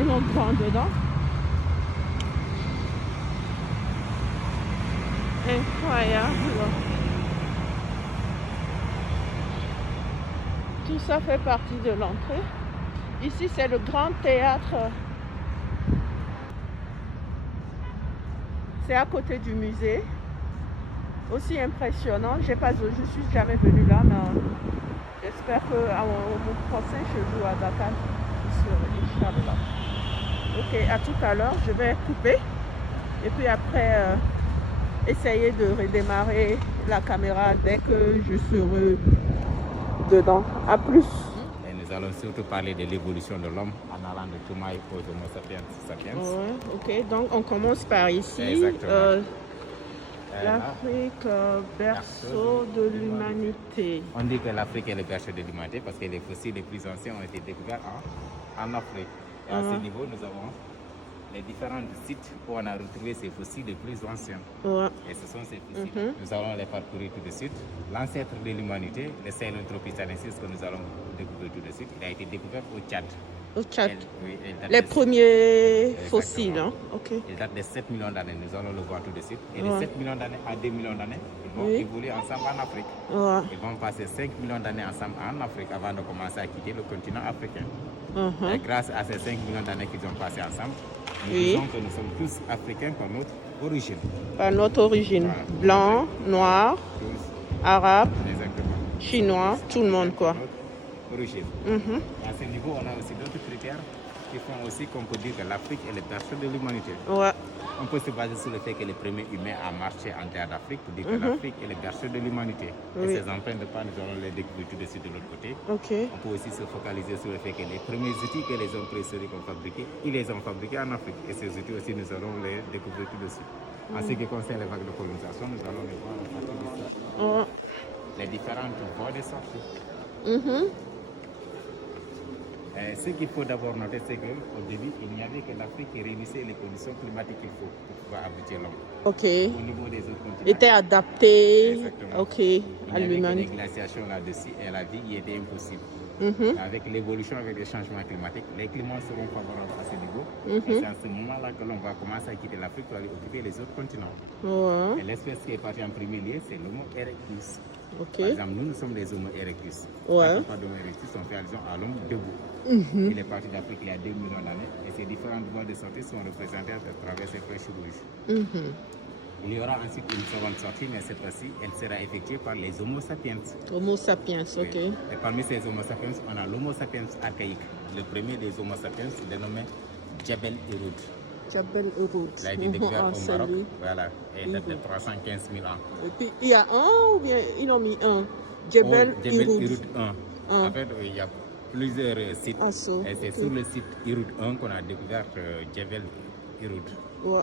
un autre grand dedans. Incroyable. Tout ça fait partie de l'entrée. Ici, c'est le grand théâtre. C'est à côté du musée. Aussi impressionnant. Je suis jamais venue là, mais j'espère qu'à mon prochain séjour à Dakar, je serai, Inch'Allah. Ok, à tout à l'heure. Je vais couper. Et puis après, essayer de redémarrer la caméra dès que je serai dedans. À plus. Et nous allons surtout parler de l'évolution de l'homme en allant de Toumaï aux Homo sapiens. Ouais, ok, donc on commence par ici. Exactement. L'Afrique, berceau de l'humanité. On dit que l'Afrique est le berceau de l'humanité parce que les fossiles les plus anciens ont été découverts en Afrique. Et à ce niveau, nous avons les différents sites où on a retrouvé ces fossiles les plus anciens. Ouais. Et ce sont ces fossiles. Nous allons les parcourir tout de suite. L'ancêtre de l'humanité, le Sahelanthropus thaliensis que nous allons découvrir tout de suite, il a été découvert au Tchad. Au Tchad. Elle Les premiers Exactement. fossiles, hein? Ok. Il date de 7 millions d'années, nous allons le voir tout de suite. Et de 7 millions d'années à 2 millions d'années, ils vont évoluer ensemble en Afrique. Ouais. Ils vont passer 5 millions d'années ensemble en Afrique avant de commencer à quitter le continent africain. Et grâce à ces 5 millions d'années qu'ils ont passé ensemble, nous disons que nous sommes tous africains par notre origine. Par notre origine. Voilà. Blanc, noir, Tous, arabe, exactement. chinois, tout le monde, quoi. Notre origine. Et à ce niveau, on a aussi d'autres critères qui font aussi qu'on peut dire que l'Afrique est le berceau de l'humanité. Ouais. On peut se baser sur le fait que les premiers humains à marcher en terre d'Afrique pour dire que l'Afrique est le berceau de l'humanité. Et ces empreintes de pas, nous allons les découvrir tout de suite de l'autre côté. Ok. On peut aussi se focaliser sur le fait que les premiers outils que les hommes préhistoriques ont fabriqués, ils les ont fabriqués en Afrique. Et ces outils aussi, nous allons les découvrir tout de suite. En ce qui concerne les vagues de colonisation, nous allons les voir à partir d'ici. Ouais. Les différentes voies de sortie. Ce qu'il faut d'abord noter, c'est qu'au début, il n'y avait que l'Afrique qui réunissait les conditions climatiques qu'il faut pour pouvoir abriter l'homme. Ok. Au niveau des autres continents, Était adapté. Exactement. Ok. il À n'y avait que des l'humanité. glaciations là-dessus et la vie y était impossible. Avec l'évolution, avec les changements climatiques, les climats seront favorables à ce niveau. Et c'est à ce moment-là que l'on va commencer à quitter l'Afrique pour aller occuper les autres continents. Ouais. Et l'espèce qui est partie en premier lieu, c'est l'Homo erectus. Ok. Par exemple, nous sommes des Homo erectus. Ouais. Quand on parle d'Homo erectus, on fait allusion à l'homme debout. Il est parti d'Afrique il y a 2 millions d'années et ces différentes voies de sortie sont représentées à travers ces flèches rouges. Il y aura ensuite une seconde sortie, mais cette fois-ci, elle sera effectuée par les Homo sapiens. Homo sapiens, ok. Et parmi ces Homo sapiens, on a l'Homo sapiens archaïque. Le premier des Homo sapiens, dénommé Djebel Irhoud. Jabal Irhoud. Il a été découvert au c'est Maroc, lui. voilà, et il date de 315 000 ans. Et puis, il y a un ou bien ils ont mis un? Jebel Djebel Irhoud. Irhoud 1. En fait, il y a plusieurs sites. Ah, ça, Et c'est ok. sur le site Irhoud 1 qu'on a découvert Djebel Irhoud. Ouais.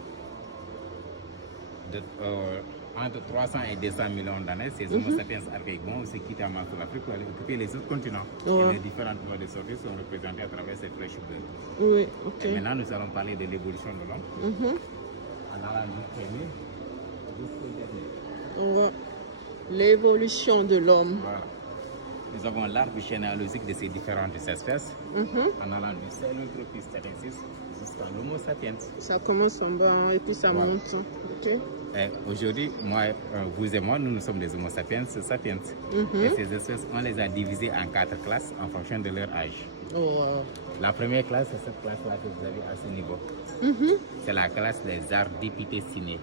Entre 300 et 200 millions d'années, ces Homo sapiens archaïques vont aussi quitter l'Afrique pour aller occuper les autres continents. Et les différentes voies de sortie sont représentées à travers cette flèche bleue. Oui, ok. Et maintenant, nous allons parler de l'évolution de l'homme. En allant du premier jusqu'au dernier. Ouais. L'évolution de l'homme. Voilà. Nous avons l'arbre généalogique de ces différentes espèces. En allant du Sahelanthropus thaliensis jusqu'à l'Homo sapiens. Ça commence en bas et puis ça Voilà. monte. Ok. Aujourd'hui, moi, vous et moi, nous sommes des Homo sapiens sapiens. Et ces espèces, on les a divisées en 4 classes en fonction de leur âge. Oh, La première classe, c'est cette classe-là que vous avez à ce niveau. C'est la classe des ardipithecinae.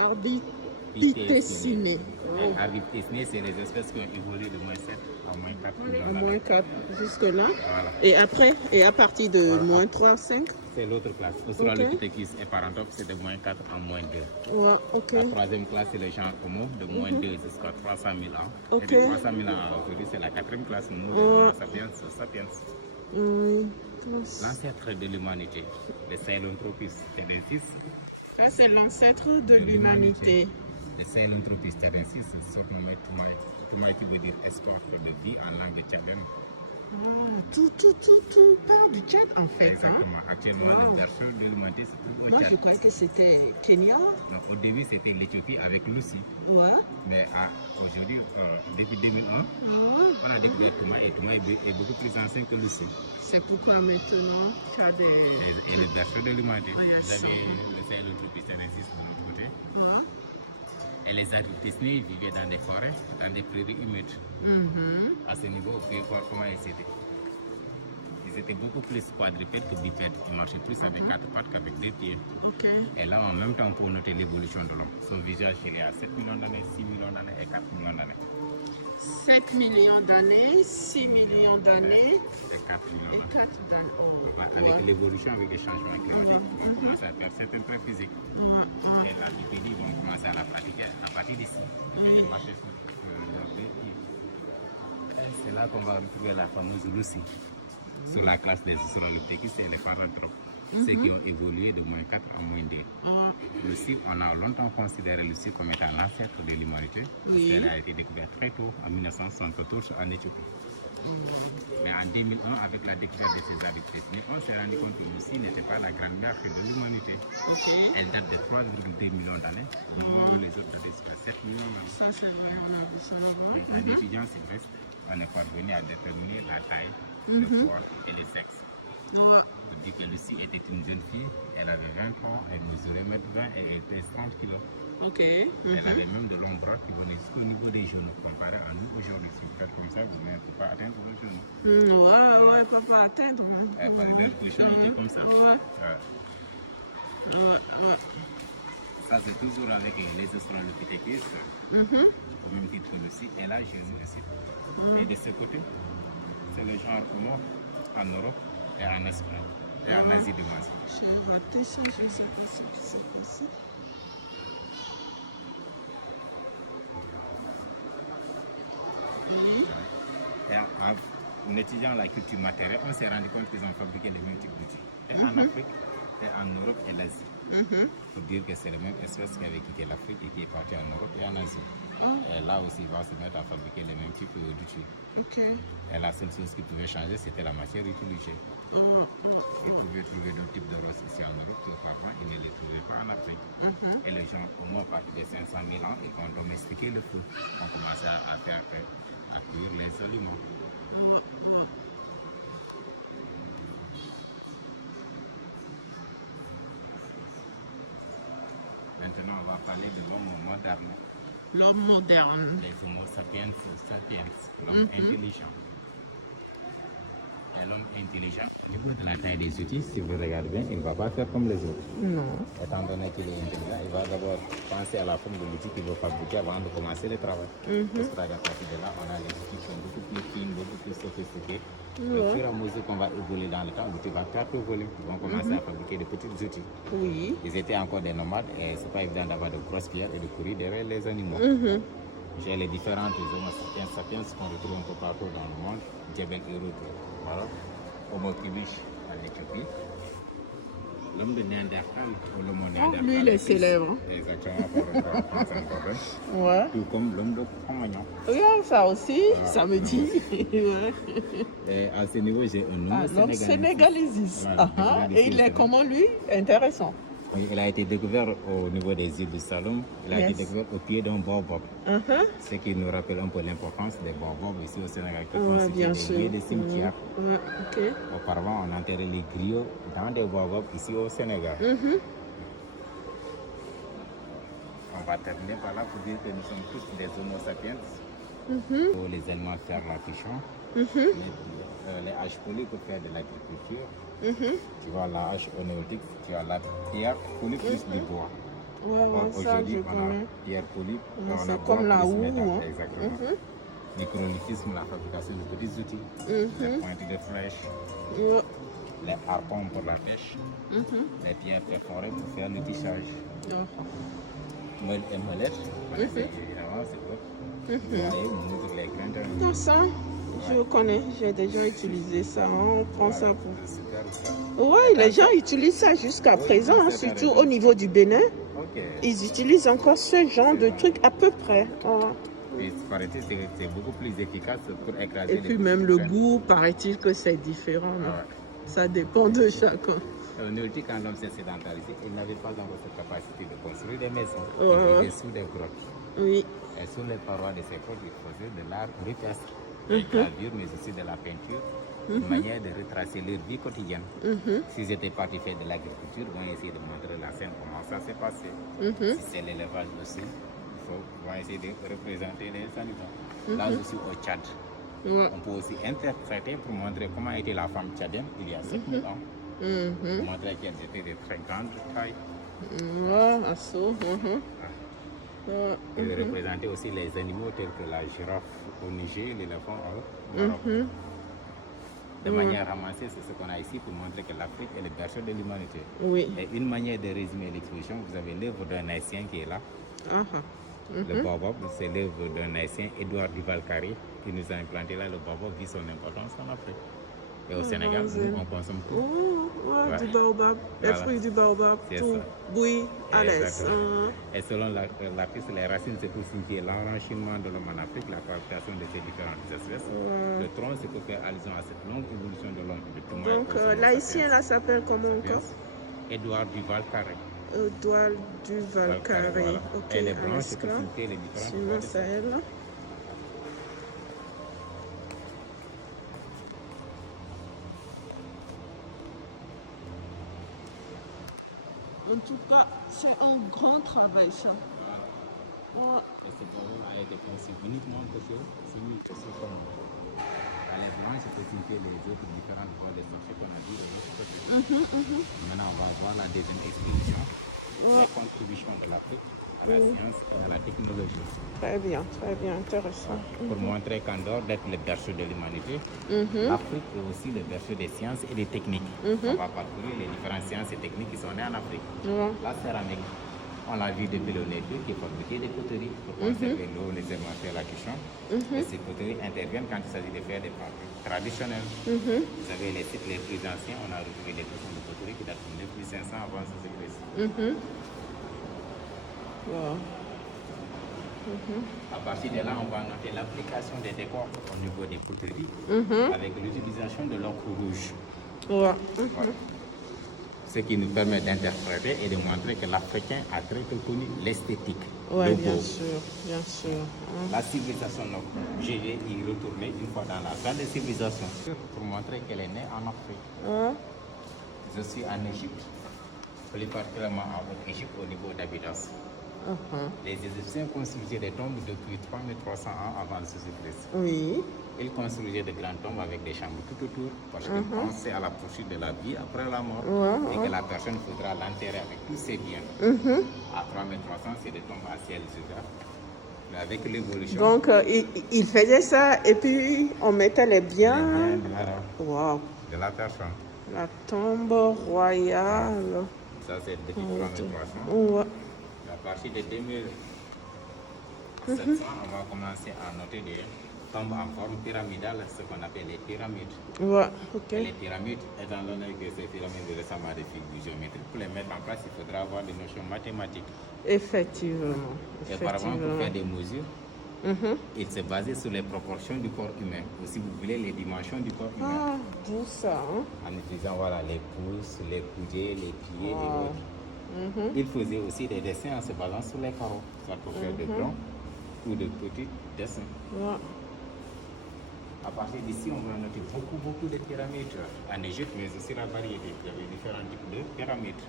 Ardipithecinae. Les ardipithecinae, c'est les espèces qui ont évolué de moins 7 à moins 4 millions À d'années. moins 4 jusque-là. Voilà. Et après, et à partir de moins 3, 5. C'est l'autre classe. Australopithecus et Paranthropus, c'est de moins 4 à moins 2. Ouais, ok. La troisième classe, c'est le genre Homo, de moins 2 jusqu'à 300 000 ans. Ok. Et de 300 000 ans à aujourd'hui, c'est la quatrième classe, nous, les Homo sapiens sapiens. Oui. L'ancêtre de l'humanité, le Sahelanthropus thaliensis. Ça, c'est l'ancêtre de l'humanité. Le Sahelanthropus thaliensis, c'est surnommé Toumaï. Toumaï qui veut dire espoir de vie en langue tchadienne. Ah, tout part du Tchad en fait. Exactement. Actuellement, le berceau de l'humanité, c'est tout au Moi, Tchad. je croyais que c'était Kenya. Donc, au début, c'était l'Éthiopie avec Lucie. Ouais. Mais aujourd'hui, depuis 2001, on a découvert Touma et Touma est beaucoup plus ancien que Lucie. C'est pourquoi maintenant, Tchad est... Et le berceau de l'humanité. Oui, Vous avez le Sahel tropical de l'autre côté. Ouais. Et les agriculteurs vivaient dans des forêts, dans des prairies humides. À ce niveau, vous pouvez voir comment ils étaient. Ils étaient beaucoup plus quadrupèdes que bipèdes. Ils marchaient plus avec 4 pattes qu'avec 2 pieds. Ok. Et là, en même temps, on peut noter l'évolution de l'homme. Son visage, il est à 7 millions d'années, 6 millions d'années et 4 millions d'années. 7 millions d'années, 6 millions d'années Et 4 millions et d'années. 4 d'années. Oh, Avec l'évolution, avec les changements climatiques, on va commencer à faire certains traits physiques. Et la bipédie, on va commencer à la pratiquer à partir d'ici. Et marcher sur leurs 2 pieds. Et c'est là qu'on va retrouver la fameuse Lucie. Sur la classe des Australopithecus, c'est les paranthropes. Ceux qui ont évolué de moins 4 à moins 2. Lucie, on a longtemps considéré Lucie comme étant l'ancêtre de l'humanité. Oui. Elle a été découverte très tôt, en 1974, en Éthiopie. Mais en 2001, avec la découverte de ces habitants, on s'est rendu compte que Lucie n'était pas la grand-mère de l'humanité. Elle date de 3,2 millions d'années, au moment où les autres dataient jusqu'à 7 millions d'années. Ça, c'est vrai, on a vu ça là-bas. En étudiant ces restes, on est parvenu à déterminer la taille, le poids et le sexe. Ouais. On dit que Lucie était une jeune fille, elle avait 20 ans, elle mesurait 1m20 et elle pèse 30 kg. Ok. Elle avait même de longs bras qui venaient jusqu'au niveau des genoux, comparé à nous aujourd'hui. Si vous faites comme ça, vous ne pouvez pas atteindre vos genoux. Ouais, peut pas atteindre. Par exemple, position était comme ça. Ouais. Ça, c'est toujours avec les Australopithecus, au même titre que Lucie. Et là, Jésus aussi. Et de ce côté, c'est le genre Homo en Europe et en Espagne et en Asie du Nord. J'ai raté ça, je sais pas ce qui s'est passé. Et en étudiant la culture matérielle, on s'est rendu compte qu'ils ont fabriqué les mêmes types d'outils. Et en Afrique, et en Europe et l'Asie. Pour dire que c'est la même espèce qui avait quitté l'Afrique et qui est partie en Europe et en Asie. Et là aussi, ils vont se mettre à fabriquer les mêmes types d'outils. Et la seule chose qui pouvait changer, c'était la matière utilisée. Ils pouvaient trouver d'autres types de roses ici en Europe, que parfois ils ne les trouvaient pas en Afrique. Et les gens, au moins à partir de 500 000 ans, ils ont domestiqué le fou. On commençait à faire à cuire les aliments. Maintenant, on va parler de l'homme moderne. L'homme moderne. Les Homo sapiens, l'homme intelligent. Et l'homme intelligent, au niveau de la taille des outils, si vous regardez bien, il ne va pas faire comme les autres. Non. Étant donné qu'il est intelligent, il va d'abord penser à la forme de l'outil qu'il veut fabriquer avant de commencer le travail. Parce qu'à partir de là, on a des outils qui sont beaucoup plus fines, beaucoup plus sophistiqués. Au fur et à mesure qu'on va évoluer dans le temps, l'outil va perdre le volume. Ils vont commencer à fabriquer de petits outils. Oui. Ils étaient encore des nomades et c'est pas évident d'avoir de grosses pierres et de courir derrière les animaux. J'ai les différentes Homo sapiens qu'on retrouve un peu partout dans le monde. Djebel Iruk, Homo Kibish en Éthiopie. L'homme de Néandertal ou l'homme Néandertal. Lui, il est célèbre. Exactement, par rapport à Ouais. tout comme l'homme de Cro-Magnon. Regarde ça aussi, ça me dit. Ouais. Et à ce niveau, j'ai un homme sénégalisis. Voilà, Et il est comment lui? Intéressant. Oui, il a été découvert au niveau des îles du Saloum. Il a été découvert au pied d'un baobab. Ce qui nous rappelle un peu l'importance des baobabs ici au Sénégal, qui constituent des lieux de cimetières. Auparavant, on enterrait les griots dans des baobabs ici au Sénégal. On va terminer par là pour dire que nous sommes tous des Homo sapiens. Pour les animaux faire la fichon. Les haches polies pour faire de l'agriculture. Tu vois la hache onéotique, tu as la pierre polie plus du bois. Aujourd'hui, on a pierre polie. C'est comme la houe. Exactement. Microlithisme, la fabrication de petits outils. Les pointes de flèches. Les harpons pour la pêche. Les pierres perforées pour faire le tissage. Meule et molette. Évidemment, c'est quoi. Les grains de... Non, ça, je connais, j'ai déjà utilisé ça. On prend ça pour. Oui, les gens utilisent ça jusqu'à présent, surtout au niveau du Bénin. Ils utilisent encore ce genre de truc à peu près. puis, paraît-il, c'est beaucoup plus efficace pour écraser Et les puis même le petits goût, paraît-il que c'est différent. Mais Ouais. ça dépend de chacun. On nous dit quand l'homme s'est sédentarisé, il n'avait pas encore cette capacité de construire des maisons. Ouais. Il vivait sous des grottes. Oui. Et sous les parois de ces grottes, il faisait de l'art rupestre, des gravures, mais aussi de la peinture, une manière de retracer leur vie quotidienne. S'ils étaient partis faire de l'agriculture, ils vont essayer de montrer la scène, comment ça s'est passé. Si c'est l'élevage aussi, ils vont essayer de représenter les animaux. Là aussi au Tchad. Ouais. On peut aussi interpréter pour montrer comment était la femme tchadienne il y a 7000 ans. Pour montrer qu'elle était de très grande taille. Ouais, assaut. Et représenter aussi les animaux tels que la girafe au Niger, l'éléphant au Maroc. De manière ramassée, c'est ce qu'on a ici pour montrer que l'Afrique est le berceau de l'humanité. Oui. Et une manière de résumer l'exposition, vous avez l'œuvre d'un Haïtien qui est là. Le baobab, c'est l'œuvre d'un Haïtien, Édouard Duval-Carré, qui nous a implanté là. Le baobab vit son importance en Afrique. Et au Sénégal, nous, on consomme tout. Ouais, du baobab, les fruits du baobab, tout bouilli à l'aise. Et selon l'artiste, les racines, c'est pour signifier l'enracinement de l'homme en Afrique, la cohabitation de ces différentes espèces. Le tronc, c'est pour faire allusion à cette longue évolution de l'homme. Donc, l'haïtien, là, s'appelle comment encore? Édouard Duval-Carré. Édouard Duval-Carré. Voilà. Ok, Et les blancs, c'est pour signifier les différentes voies de Sahel. En tout cas, c'est un grand travail, ça. Ouais. Et ce tableau a été conçu uniquement pour que ce comme les blancs, c'est pour signifier les autres différentes voies de sortie qu'on a dit de l'autre côté. Maintenant, on va voir la deuxième exposition, la contribution de l'Afrique à la science et à la technologie. Très bien, intéressant. Pour montrer qu'en dehors d'être le berceau de l'humanité, l'Afrique est aussi le berceau des sciences et des techniques. On va parcourir les différentes sciences et techniques qui sont nées en Afrique. La céramique, on l'a vu depuis le Népal, qui fabriquait des poteries pour conserver l'eau, les éléments de la cuisson. Et ces poteries interviennent quand il s'agit de faire des plats traditionnels. Vous avez les sites les plus anciens, on a retrouvé des poteries de poteries qui datent de 2500 avant Jésus-Christ. À partir de là, on va noter l'application des décors au niveau des poteries avec l'utilisation de l'encre rouge. Voilà. Ce qui nous permet d'interpréter et de montrer que l'Africain a très peu connu l'esthétique. Oui, bien sûr. La civilisation nord, je vais y retourner une fois dans la salle de civilisation pour montrer qu'elle est née en Afrique. Je suis en Égypte, plus particulièrement en Haute-Égypte au niveau d'Abydos. Les Égyptiens construisaient des tombes depuis 3300 ans avant Jésus-Christ. Oui. Ils construisaient de grandes tombes avec des chambres tout autour parce qu'ils pensaient à la poursuite de la vie après la mort et que la personne faudra l'enterrer avec tous ses biens. À 3300, c'est des tombes à ciel ouvert. Mais avec l'évolution. Donc, il faisait ça et puis on mettait les biens. De la personne. La tombe royale. Ça, c'est depuis 3300. À partir de 2700, on va commencer à noter des tombes en forme pyramidale, ce qu'on appelle les pyramides. Et les pyramides, étant donné que ces pyramides ressemblent à des figures géométriques, pour les mettre en place, il faudra avoir des notions mathématiques. Effectivement. Et apparemment, pour faire des mesures, il se basait sur les proportions du corps humain, ou si vous voulez, les dimensions du corps humain. D'où ça, en utilisant les pouces, les coudiers, les pieds et autres. Il faisait aussi des dessins en se basant sur les carreaux, soit pour faire de grands ou de petits dessins. À partir d'ici, on va noter beaucoup de pyramides en Égypte, mais aussi la variété. Il y avait différents types de pyramides.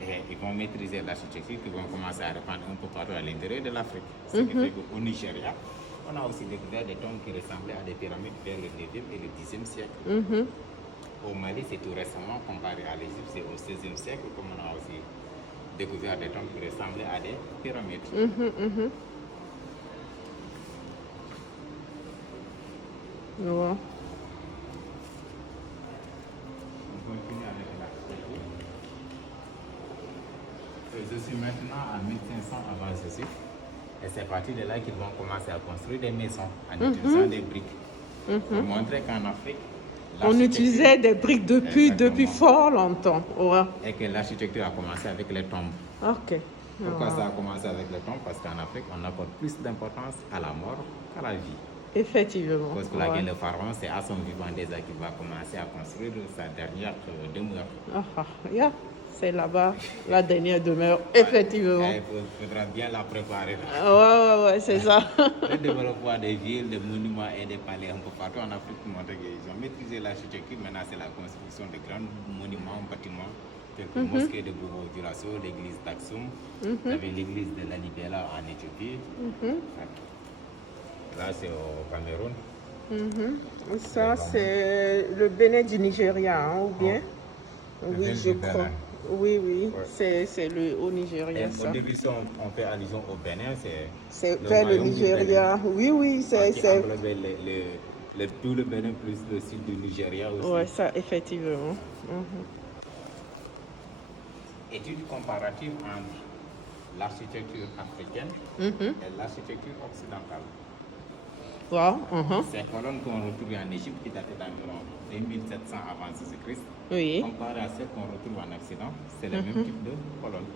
Et ils vont maîtriser l'architecture, qui vont commencer à répandre un peu partout à l'intérieur de l'Afrique. Ce qui fait qu'au Nigeria, on a aussi découvert des tombes qui ressemblaient à des pyramides vers le 9e et le 10e siècle. Au Mali, c'est tout récemment, comparé à l'Égypte, c'est au 16e siècle, comme on a aussi découvert des tombes qui ressemblaient à des pyramides. On continue avec l'architecture. Je suis maintenant à 1500 avant Jésus. Et c'est à partir de là qu'ils vont commencer à construire des maisons en utilisant des briques. Pour montrer qu'en Afrique, on utilisait des briques depuis fort longtemps. Et que l'architecture a commencé avec les tombes. Pourquoi ça a commencé avec le temps? Parce qu'en Afrique, on accorde plus d'importance à la mort qu'à la vie. Effectivement. Parce que le pharaon, c'est à son vivant déjà qu'il va commencer à construire sa dernière demeure. Yeah. C'est là-bas la dernière demeure, effectivement. Il faudra bien la préparer. Ouais, c'est ça. Le développement des villes, des monuments et des palais un peu partout en Afrique montre qu'ils ont maîtrisé l'architecture. Maintenant, c'est la construction de grands monuments, bâtiments, tels que mosquée de Bobo Dioulasso, l'église d'Aksum, l'église de Lalibela en Éthiopie. Là, c'est au Cameroun. Ça, c'est le Bénin du Nigeria, hein, ou bien? Oui, je crois. Oui, ouais. C'est le Nigeria. Au début, si on fait allusion au Bénin, c'est vers le Nigeria. Oui, c'est. Tout le Bénin plus le sud du Nigeria aussi. Oui, ça, effectivement. Étude comparative entre l'architecture africaine et l'architecture occidentale. Ces colonnes qu'on retrouve en Égypte qui datent d'environ 2700 avant Jésus-Christ, comparé à celles qu'on retrouve en Occident, c'est le même type de colonne.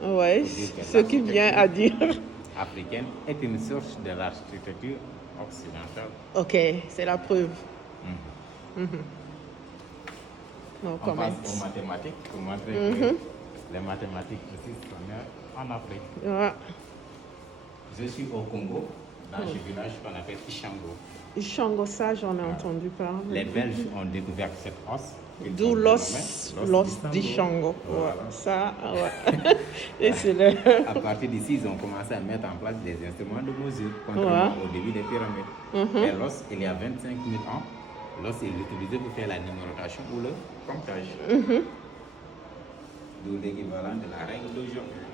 Oui, ce qui vient à dire. Africaine est une source de l'architecture occidentale. Ok, c'est la preuve. On passe aux mathématiques pour montrer que les mathématiques aussi sont nées en Afrique. Je suis au Congo, dans ce village qu'on appelle Ishango. Ishango, ça j'en ai entendu parler. Les Belges ont découvert cette os. D'où l'os d'Ishango. Voilà. Ça, Et c'est à partir d'ici, ils ont commencé à mettre en place des instruments de mesure, contrairement au début des pyramides. Et l'os, il y a 25 000 ans, l'os est utilisé pour faire la numérotation ou le comptage. D'où l'équivalent de la règle d'aujourd'hui.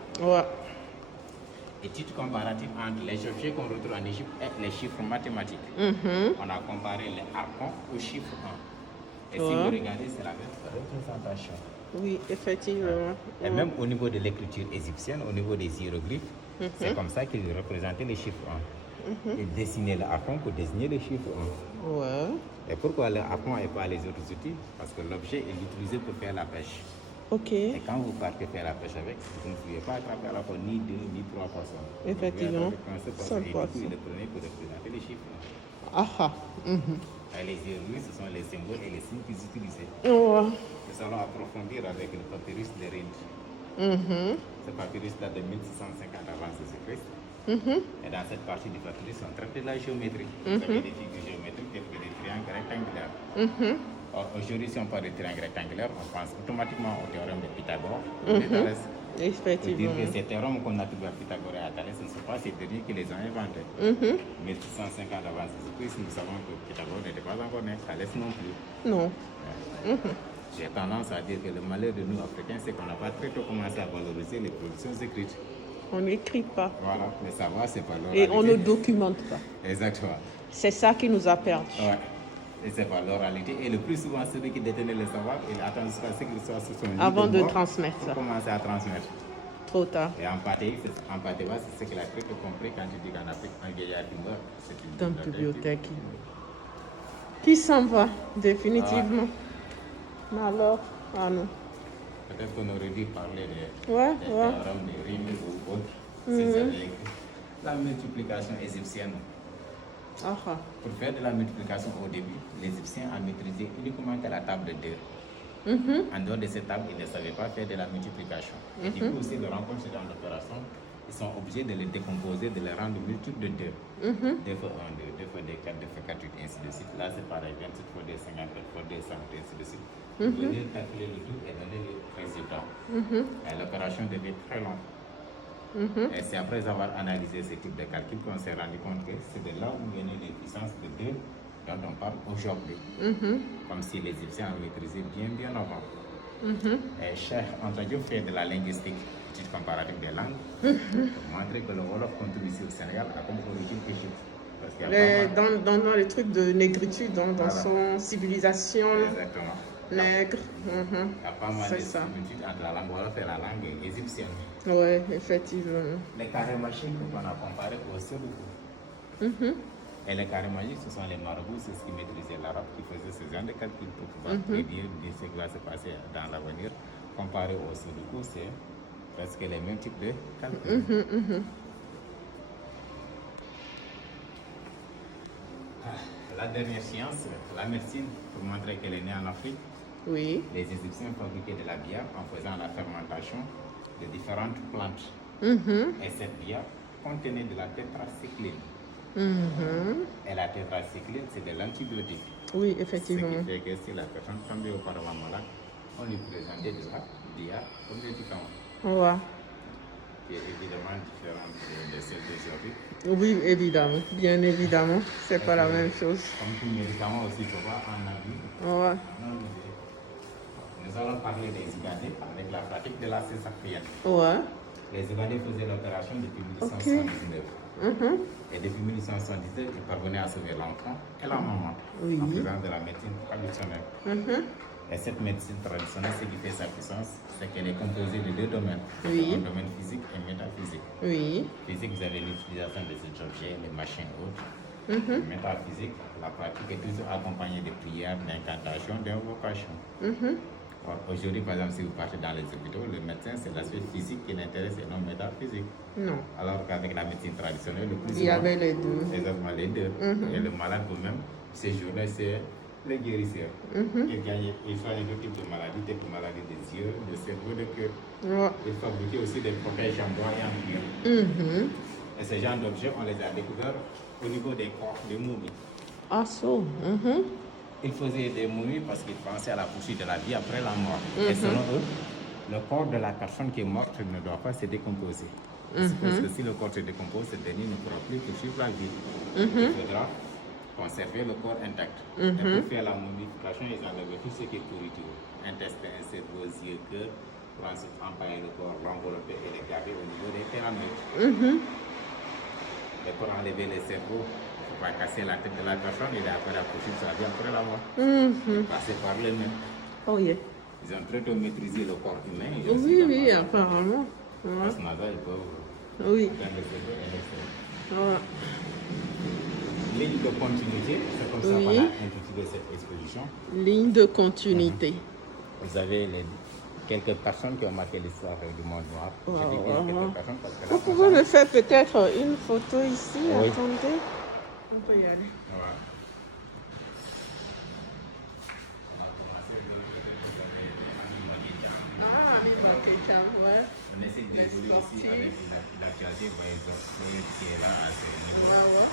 Étude comparative entre les objets qu'on retrouve en Égypte et les chiffres mathématiques. On a comparé les archons au chiffre 1. Et si vous regardez, c'est la même représentation. Oui, effectivement. Et même au niveau de l'écriture égyptienne, au niveau des hiéroglyphes, c'est comme ça qu'ils représentaient les chiffres 1. Ils dessinaient le archon pour désigner le chiffre 1. Et pourquoi le archon et pas les autres outils? Parce que l'objet est utilisé pour faire la pêche. Et quand vous partez faire la pêche avec, vous ne pouvez pas attraper à la fois ni 2 ni 3 poissons. Effectivement. Seul poisson. Et vous le prenez pour représenter les chiffres. Et les hiéroglyphes, ce sont les symboles et les signes qu'ils utilisaient. Nous allons approfondir avec le papyrus de Rinde. Ce papyrus date de 1650 avant Jésus-Christ. Et dans cette partie du papyrus, on traite de la géométrie. Vous avez des figures géométriques telles que des triangles rectangulaires. Or, aujourd'hui, si on parle de triangle rectangulaire, on pense automatiquement au théorème de Pythagore et de Thalès. Effectivement. Pour dire que ces théorèmes qu'on attribue à Pythagore et à Thalès, ce ne sont pas ces derniers qui les ont inventés. 1650 avant Jésus-Christ, nous savons que Pythagore n'était pas encore né, Thalès non plus. Non. J'ai tendance à dire que le malheur de nous, Africains, c'est qu'on n'a pas très tôt commencé à valoriser les productions écrites. On n'écrit pas. Voilà, le savoir, c'est pas l'oralité. Et on ne documente pas. Exactement. C'est ça qui nous a perdus. Et c'est pas l'oralité. Et le plus souvent, celui qui détenait le savoir, il attend jusqu'à ce qu'il soit sur son lit avant de mort transmettre ça. pour commencer à transmettre. Trop tard. Et en Patéva, c'est ce qu'il a très peu compris quand il dit qu'en Afrique, un vieillard qui meurt, c'est une bibliothèque qui s'en va, définitivement. Mais alors, à nous. Peut-être qu'on aurait dû parler des théorèmes de Rinde ou autres. C'est la multiplication égyptienne. Pour faire de la multiplication au début, les Égyptiens ont maîtrisé uniquement que la table de 2. En dehors de cette table, ils ne savaient pas faire de la multiplication. Et du coup, aussi, de rencontre ce genre d'opération, ils sont obligés de les décomposer, de les rendre multiples de 2. 2 fois 1, 2, 2 fois 2, 4, 2 fois 4, 8, ainsi de suite. Là, c'est pareil, 27 fois 2, 54 fois 2, 100, ainsi de suite. Vous venez calculer le tout et donner le résultat. Et l'opération devient très longue. Et c'est après avoir analysé ce type de calcul qu'on s'est rendu compte que c'est de là où venaient les puissances de 2 dont on parle aujourd'hui. Comme si les Égyptiens ont maîtrisé bien avant. Et Cheikh Anta Diop fait de la linguistique, étude comparative des langues, pour montrer que le Wolof contribue au Sénégal a comme origine égyptienne. Dans les trucs de négritude, dans son civilisation. Exactement. Nègre. Il y a pas mal de similitudes entre la langue Wolof et la langue égyptienne. Oui, effectivement. Les carrés magiques qu'on a comparés au Sédougou. Et les carrés magiques, ce sont les marabouts, c'est ce qui maîtrisaient l'arabe, qui faisaient ce genre de calcul pour pouvoir prédire ce qui va se passer dans l'avenir. Comparé au Sédougou, c'est presque les mêmes types de calculs. La dernière science, la médecine, pour montrer qu'elle est née en Afrique. Oui. Les Égyptiens fabriquaient de la bière en faisant la fermentation de différentes plantes. Et cette bière contenait de la tétracycline. Et la tétracycline, c'est de l'antibiotique. Oui, effectivement. Ce qui fait que si la personne tombait auparavant malade, on lui présentait de la bière comme médicament. Ouais. Qui est évidemment différente de celle d'aujourd'hui. Oui, évidemment. Bien évidemment. C'est pas la même chose. Comme tout médicament aussi, il faut voir en abus. Ouais. Nous allons parler des Zigandés avec la pratique de la césarienne. Ouais. Les Zigandés faisaient l'opération depuis 1879. Et depuis 1879, ils parvenaient à sauver l'enfant et la maman en faisant de la médecine traditionnelle. Et cette médecine traditionnelle, ce qui fait sa puissance, c'est qu'elle est composée de deux domaines. Un domaine physique et métaphysique. Oui. Physique, vous avez l'utilisation de ces objets, les machines autres. Métaphysique, la pratique est toujours accompagnée de prières, d'incantations, d'invocations. Aujourd'hui, par exemple, si vous partez dans les hôpitaux, le médecin, c'est l'aspect physique qui l'intéresse et non métaphysique. Non. Alors qu'avec la médecine traditionnelle, le plus Il y avait les deux. Exactement, les deux. Et le malade vous-même, ces journées, c'est le guérisseur. Il soigne tout type de maladies, telles que maladies des yeux, de cerveau, de cœur. Il fabriquait aussi des protèges en bois et en cuir. Et ces genres d'objets, on les a découverts au niveau des corps, des momies. Ah, so. Ils faisaient des momies parce qu'ils pensaient à la poursuite de la vie après la mort. Et selon eux, le corps de la personne qui est morte ne doit pas se décomposer. Parce que si le corps se décompose, ce dernier ne pourra plus poursuivre la vie. Il faudra conserver le corps intact. Et pour faire la momification, ils enlevaient tout ce qui est pourriture. Intestin, cerveau, yeux, cœur, pour ensuite empailler le corps, l'envelopper et le garder au niveau des pyramides. Et pour enlever les cerveaux, il ne faut pas casser la tête de la personne, il a après la poursuite de la vie après la mort. Passer par les mains. Oh yeah. Ils ont très tôt maîtrisé le corps humain. Oui, apparemment. À ce moment-là, ils peuvent Oui. prendre le cerveau et l'extraire. Ouais. Ligne de continuité, c'est comme ça qu'on a intitulé cette exposition. Ligne de continuité. Vous avez quelques personnes qui ont marqué l'histoire du monde noir. Je dis bien quelques personnes parce que là, Vous pouvez me faire peut-être une photo ici. Oui. Attendez. On peut y aller. Ouais. On va commencer Ah, Ami Makecham, ouais. on essaie d'évoluer aussi avec l'actualité, vous voyez, qui est là à ce niveau. Ouais.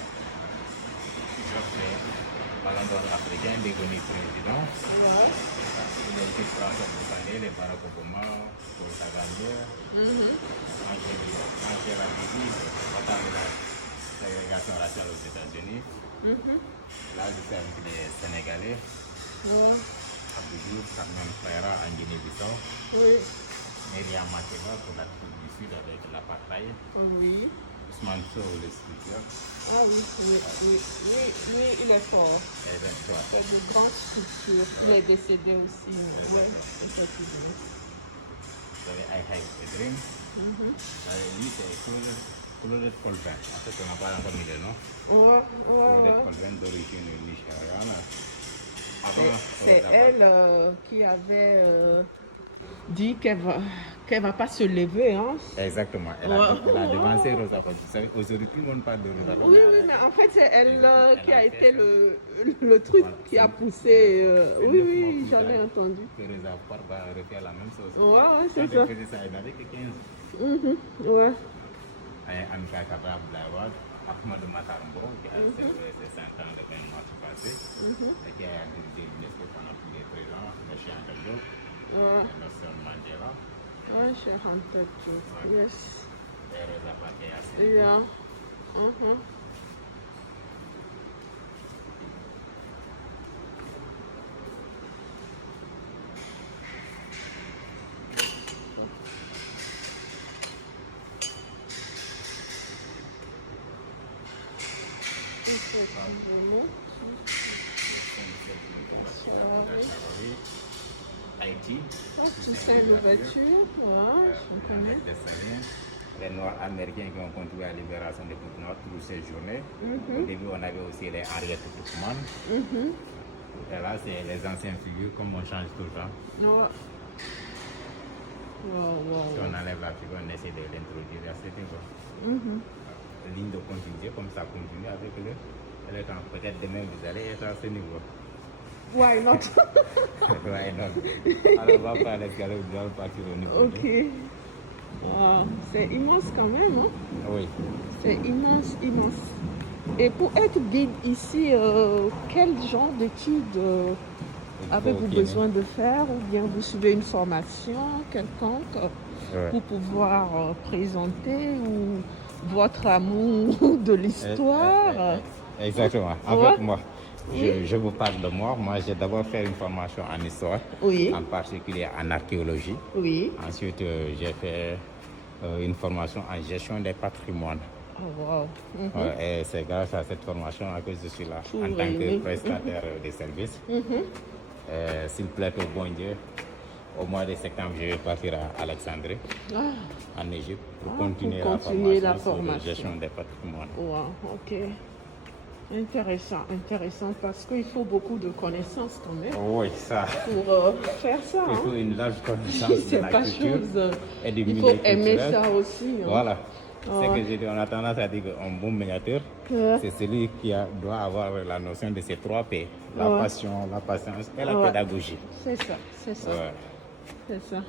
Ballon d'or africain, devenu président. Ouais. Il a été français pour parler, les Barack Obama, pour Kagame, Angela Bibi, attendre la ségrégation raciale aux États-Unis. Là, je suis avec les Sénégalais. Ouais. Abdou Diouf, Carmen Frera en Guinée-Bissau. Oui. Myriam Makeba pour l'Afrique du Sud avec l'apartheid. Oui. Ousmane Sow, le sculpteur. Ah oui, il est fort. Et bien, toi, Il fait de grandes sculptures. Il est décédé aussi. Oui, effectivement. vous avez Aïhaï Pedrin. Lui, c'est Claudette Colvin. En fait, on n'a pas encore mis le nom. Claudette Colvin d'origine nigériane. C'est elle qui avait dit qu'elle va pas se lever. Hein. Exactement. Elle a devancé Rosa Parks. Vous savez, aujourd'hui, tout le monde parle de Rosa Parks. Oui, mais en fait, c'est elle qui a été le truc qui a poussé. Oui, j'en ai entendu. Que Rosa Parks va refaire la même chose. Ouais, c'est Quand ça. elle faisait ça, elle n'avait que 15 ans. Ouais. Amika Kabra Blawad, Ahmed Matar Mbow, qui a célébré ses 5 ans de mars passé, et qui a dirigé l'UNESCO pendant plus de 13 ans, le chien de Diop, Nelson Mandela. Ouais, Cheikh Anta Diop. Yes. Et Rosa Parks est assez. Yeah. Haïti. Toussaint Louverture, ouais, je connais. Les Noirs américains qui ont contribué à la libération des peuples noirs toutes ces journées. Au début, on avait aussi les Henriette Tubman. Et là, c'est les anciennes figures, comme on change tout le temps. Ouais. Si on enlève la figure, on essaie de l'introduire à cette quoi. Ligne de continuité, comme ça continue avec le temps. Peut-être demain, vous allez être à ce niveau. Why not? Why not? Alors, on va pas l'escalier, vous allez partir au niveau. Ok. Wow, c'est immense quand même, hein? Oui. C'est immense, immense. Et pour être guide ici, quel genre d'études avez-vous besoin de faire? Ou bien vous suivez une formation quelconque pour pouvoir présenter ou votre amour de l'histoire? Exactement. En fait, moi, je vous parle de moi. Moi, j'ai d'abord fait une formation en histoire, en particulier en archéologie. Oui. Ensuite, j'ai fait une formation en gestion des patrimoines. Oh, wow. Et c'est grâce à cette formation que je suis là en tant que prestataire des services. S'il plaît au bon Dieu, au mois de septembre, je vais partir à Alexandrie, en Égypte, pour continuer la formation sur la gestion des patrimoines. Wow, ok. Intéressant, intéressant, parce qu'il faut beaucoup de connaissances quand même. Oui, ça. Pour faire ça. Il faut une large connaissance de la culture et du milieu Il faut aimer ça aussi. Hein. Voilà. C'est que j'ai dit, on a tendance à dire qu'un bon médiateur, c'est celui qui doit avoir la notion de ces 3 P. La passion, la patience et la pédagogie. C'est ça, c'est ça. C'est ça.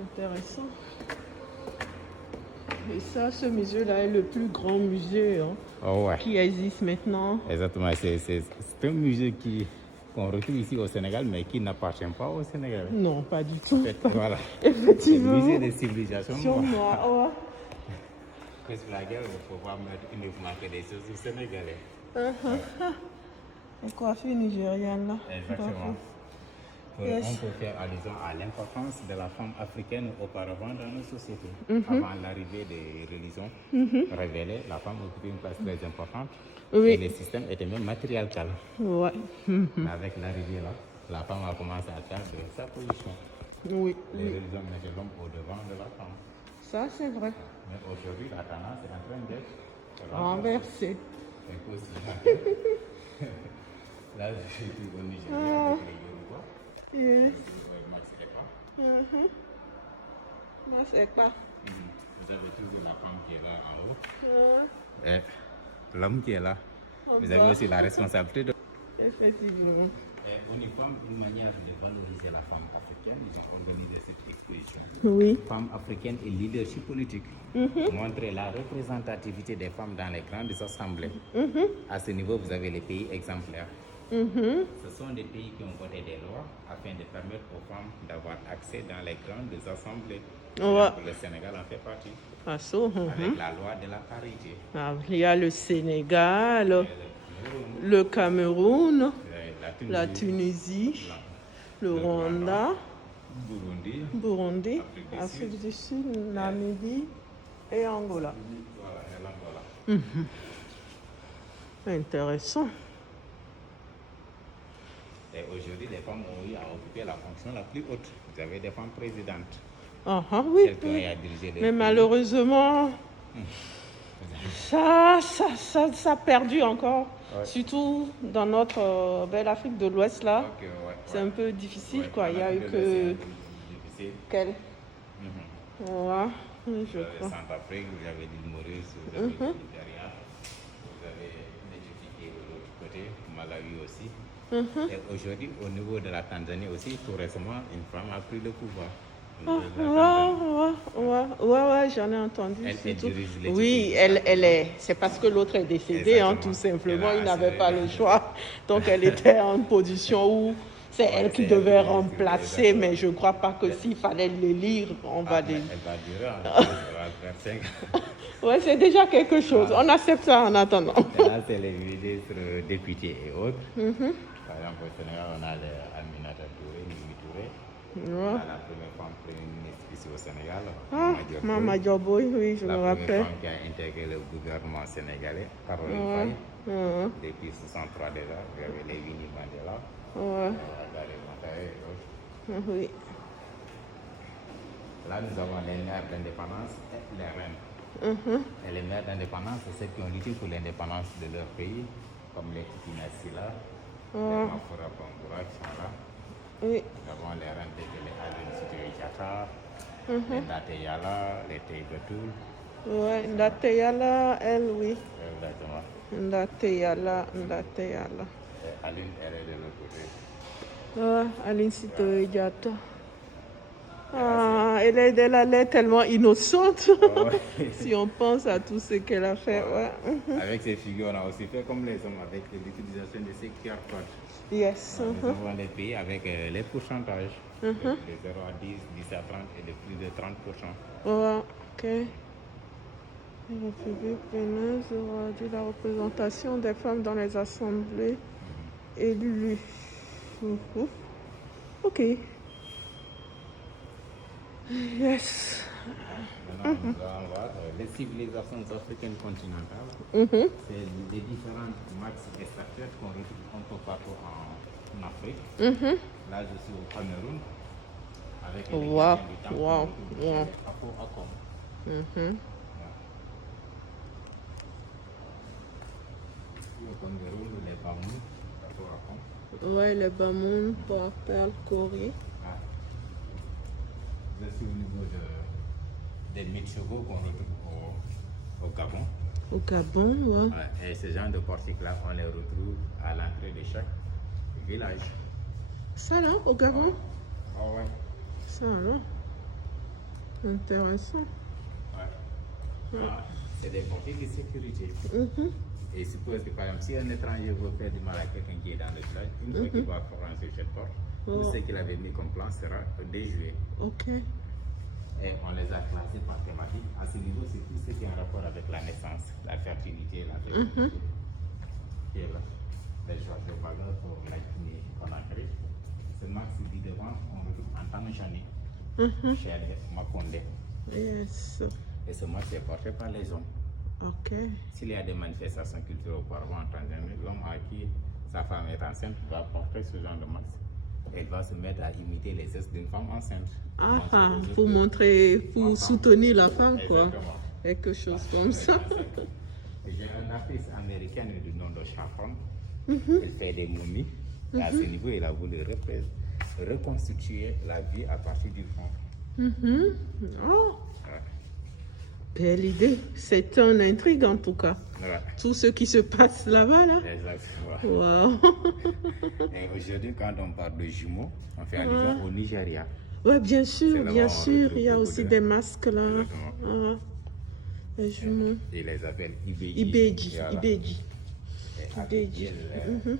Intéressant. Et ça, ce musée-là est le plus grand musée qui existe maintenant. Exactement. C'est un musée qu'on retrouve ici au Sénégal, mais qui n'appartient pas au Sénégal. Non, pas du tout. En fait, voilà. Effectivement. Le musée des civilisations. Noires. Après la guerre, il ne faut pas mettre uniquement que des choses du Sénégalais. Les coiffures nigériennes, là. Exactement. On peut faire allusion à l'importance de la femme africaine auparavant dans nos sociétés. Avant l'arrivée des religions révélées, la femme occupait une place très importante. Et le système était même matriarcal. Ouais. Mais avec l'arrivée là, la femme a commencé à faire de sa position. Oui. Les religions mettaient l'homme au devant de la femme. Ça, c'est vrai. Mais aujourd'hui, la tendance est en train d'être renversée. Là, je suis au Nigeria avec les Yoruba. Yes. Moi, c'est pas. Vous avez toujours la femme qui est là en haut. Et l'homme qui est là. Vous avez aussi la responsabilité de... Effectivement. Et Unifam, une manière de valoriser la femme africaine, ils ont organisé cette exposition. Oui. Femmes africaines et leadership politique. Montrer la représentativité des femmes dans les grandes assemblées. À ce niveau, vous avez les pays exemplaires. Ce sont des pays qui ont voté des lois afin de permettre aux femmes d'avoir accès dans les grandes assemblées. Le Sénégal en fait partie. Avec la loi de la parité. Il y a le Sénégal, le Cameroun, la Tunisie, le Rwanda, Burundi, Afrique du Sud, Namibie et Angola. Intéressant. Et aujourd'hui, les femmes ont eu à occuper la fonction la plus haute. Vous avez des femmes présidentes. Oui. Mais malheureusement, ça a perdu encore. Surtout dans notre belle Afrique de l'Ouest, là. C'est un peu difficile, quoi. Il y a eu que... Quelle je crois. Centrafrique, vous avez l'île Maurice, vous avez le Nigeria, vous avez l'Éthiopie qui est de l'autre côté, Malawi aussi. Et aujourd'hui, au niveau de la Tanzanie aussi, tout récemment, une femme a pris le pouvoir. J'en ai entendu. Elle dirige oui, c'est parce que l'autre est décédé, tout simplement. Il n'avait pas le choix. Donc, elle était en position où c'est elle qui devait remplacer, mais je ne crois pas que s'il fallait l'élire, on va dire. Elle va durer, elle va 25 c'est déjà quelque chose. On accepte ça en attendant. Et là, c'est les ministres, députés et autres. Par exemple, au Sénégal, on a Aminata Touré, Mimi Touré. On a la première femme Premier ministre ici au Sénégal. Mama Diop, oui, je me rappelle. La première femme qui a intégré le gouvernement sénégalais, Caroline Faye. Depuis 1963 déjà, vous avez les Winnie Mandela. Oui. Là, nous avons les mères d'indépendance et les reines. Et les mères d'indépendance, c'est celles qui ont lutté pour l'indépendance de leur pays, comme les Titi Nassila, les Mafura Bangura qui sont là. Oui. Nous avons les reines les Aline Sitoé Diatta, les Ndaté Yala, les Teibetoul. Ouais, Ndaté Yala, elle, oui. Exactement. Ndaté Yala, Ndaté Yala. Et Aline, elle est de l'autre côté. Ouais, Aline Sitoé Diatta. Ah, elle est tellement innocente. Si on pense à tout ce qu'elle a fait. Ouais. Avec ces figures, on a aussi fait comme les hommes avec l'utilisation de ces QR codes. Yes. Nous avons les pays avec les pourcentages. De 0 à 10, 10 à 30 et de plus de 30%. Ouais, ok. La République béninoise aura dit la représentation des femmes dans les assemblées élues. Ok. Yes. Maintenant, nous allons voir les civilisations africaines continentales. C'est les différentes marques et statuettes qu'on retrouve un peu partout en Afrique. Là, je suis au Cameroun avec les gardiens du temple. Au Cameroun, les Bamous, ouais, les Bamoun, Perle, Cori. Je suis au niveau des Mitchogo qu'on retrouve au Gabon. Au Gabon, ouais. Ouais, et ce genre de portiques-là, on les retrouve à l'entrée de chaque village. Ça là, au Gabon? Ah ouais. Ça là. Intéressant. Ouais. Ah, c'est des portiques de sécurité. Et suppose que par exemple, si un étranger veut faire du mal à quelqu'un qui est dans le village, une fois qu'il va franchir cette porte, tout ce qu'il avait mis comme plan sera déjoué. Ok. Et on les a classés par thématique. À ce niveau, c'est tout ce qui est en rapport avec la naissance, la fertilité, la fécondité. Qui est là. Les choix de valeur pour la Guinée Conakry. Ce max dit devant, on retrouve en Tanzanie, chez les Makonde. Yes. Et ce max est porté par les hommes. Ok. S'il y a des manifestations culturelles auparavant en Tanzanie, l'homme à qui sa femme est enceinte va porter ce genre de max. Elle va se mettre à imiter les gestes d'une femme enceinte. Pour montrer, pour soutenir la femme, quoi. Exactement. Quelque chose comme ça. J'ai un artiste américain du nom de Chafron. Il fait des momies. Et à ce niveau, il a voulu reconstituer la vie à partir du fond. Oh. Belle idée. C'est un intrigue en tout cas. Ouais. Tout ce qui se passe là-bas, là. Exactement. Wow. Et aujourd'hui, quand on parle de jumeaux, on fait allusion au Nigeria. Oui, bien sûr, bien sûr. Il y a aussi des masques là. Les jumeaux. Ils les appellent Ibeji. Ibeji. Voilà. Ibeji. Ibeji.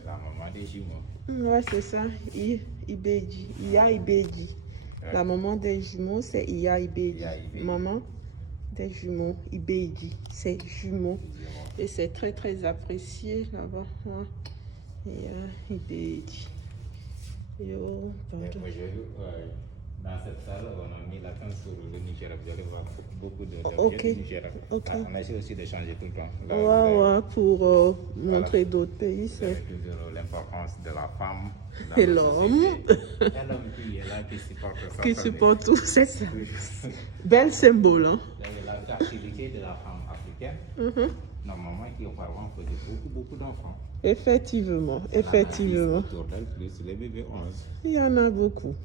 La maman des jumeaux. Ouais, c'est ça. Ibeji. Iya Ibeji. La maman des jumeaux, c'est Iya Ibeji. Maman des jumeaux, Ibeji. C'est jumeaux. Et c'est très, très apprécié là-bas. Ouais. Ibeji. Yo, pardon. Dans cette salle, on a mis l'accent sur le Nigeria. Vous allez voir beaucoup de Nigeria. On essaie aussi de changer tout le temps. Pour montrer d'autres pays. C'est toujours l'importance de la femme. Et l'homme. Et l'homme qui est là, qui supporte ça. Qui supporte tout, c'est ça. Bel symbole. Hein? La fertilité de la femme africaine, normalement, qui auparavant faisait beaucoup d'enfants. Effectivement, effectivement. Autour d'elle, plus les bébés 11. Il y en a beaucoup.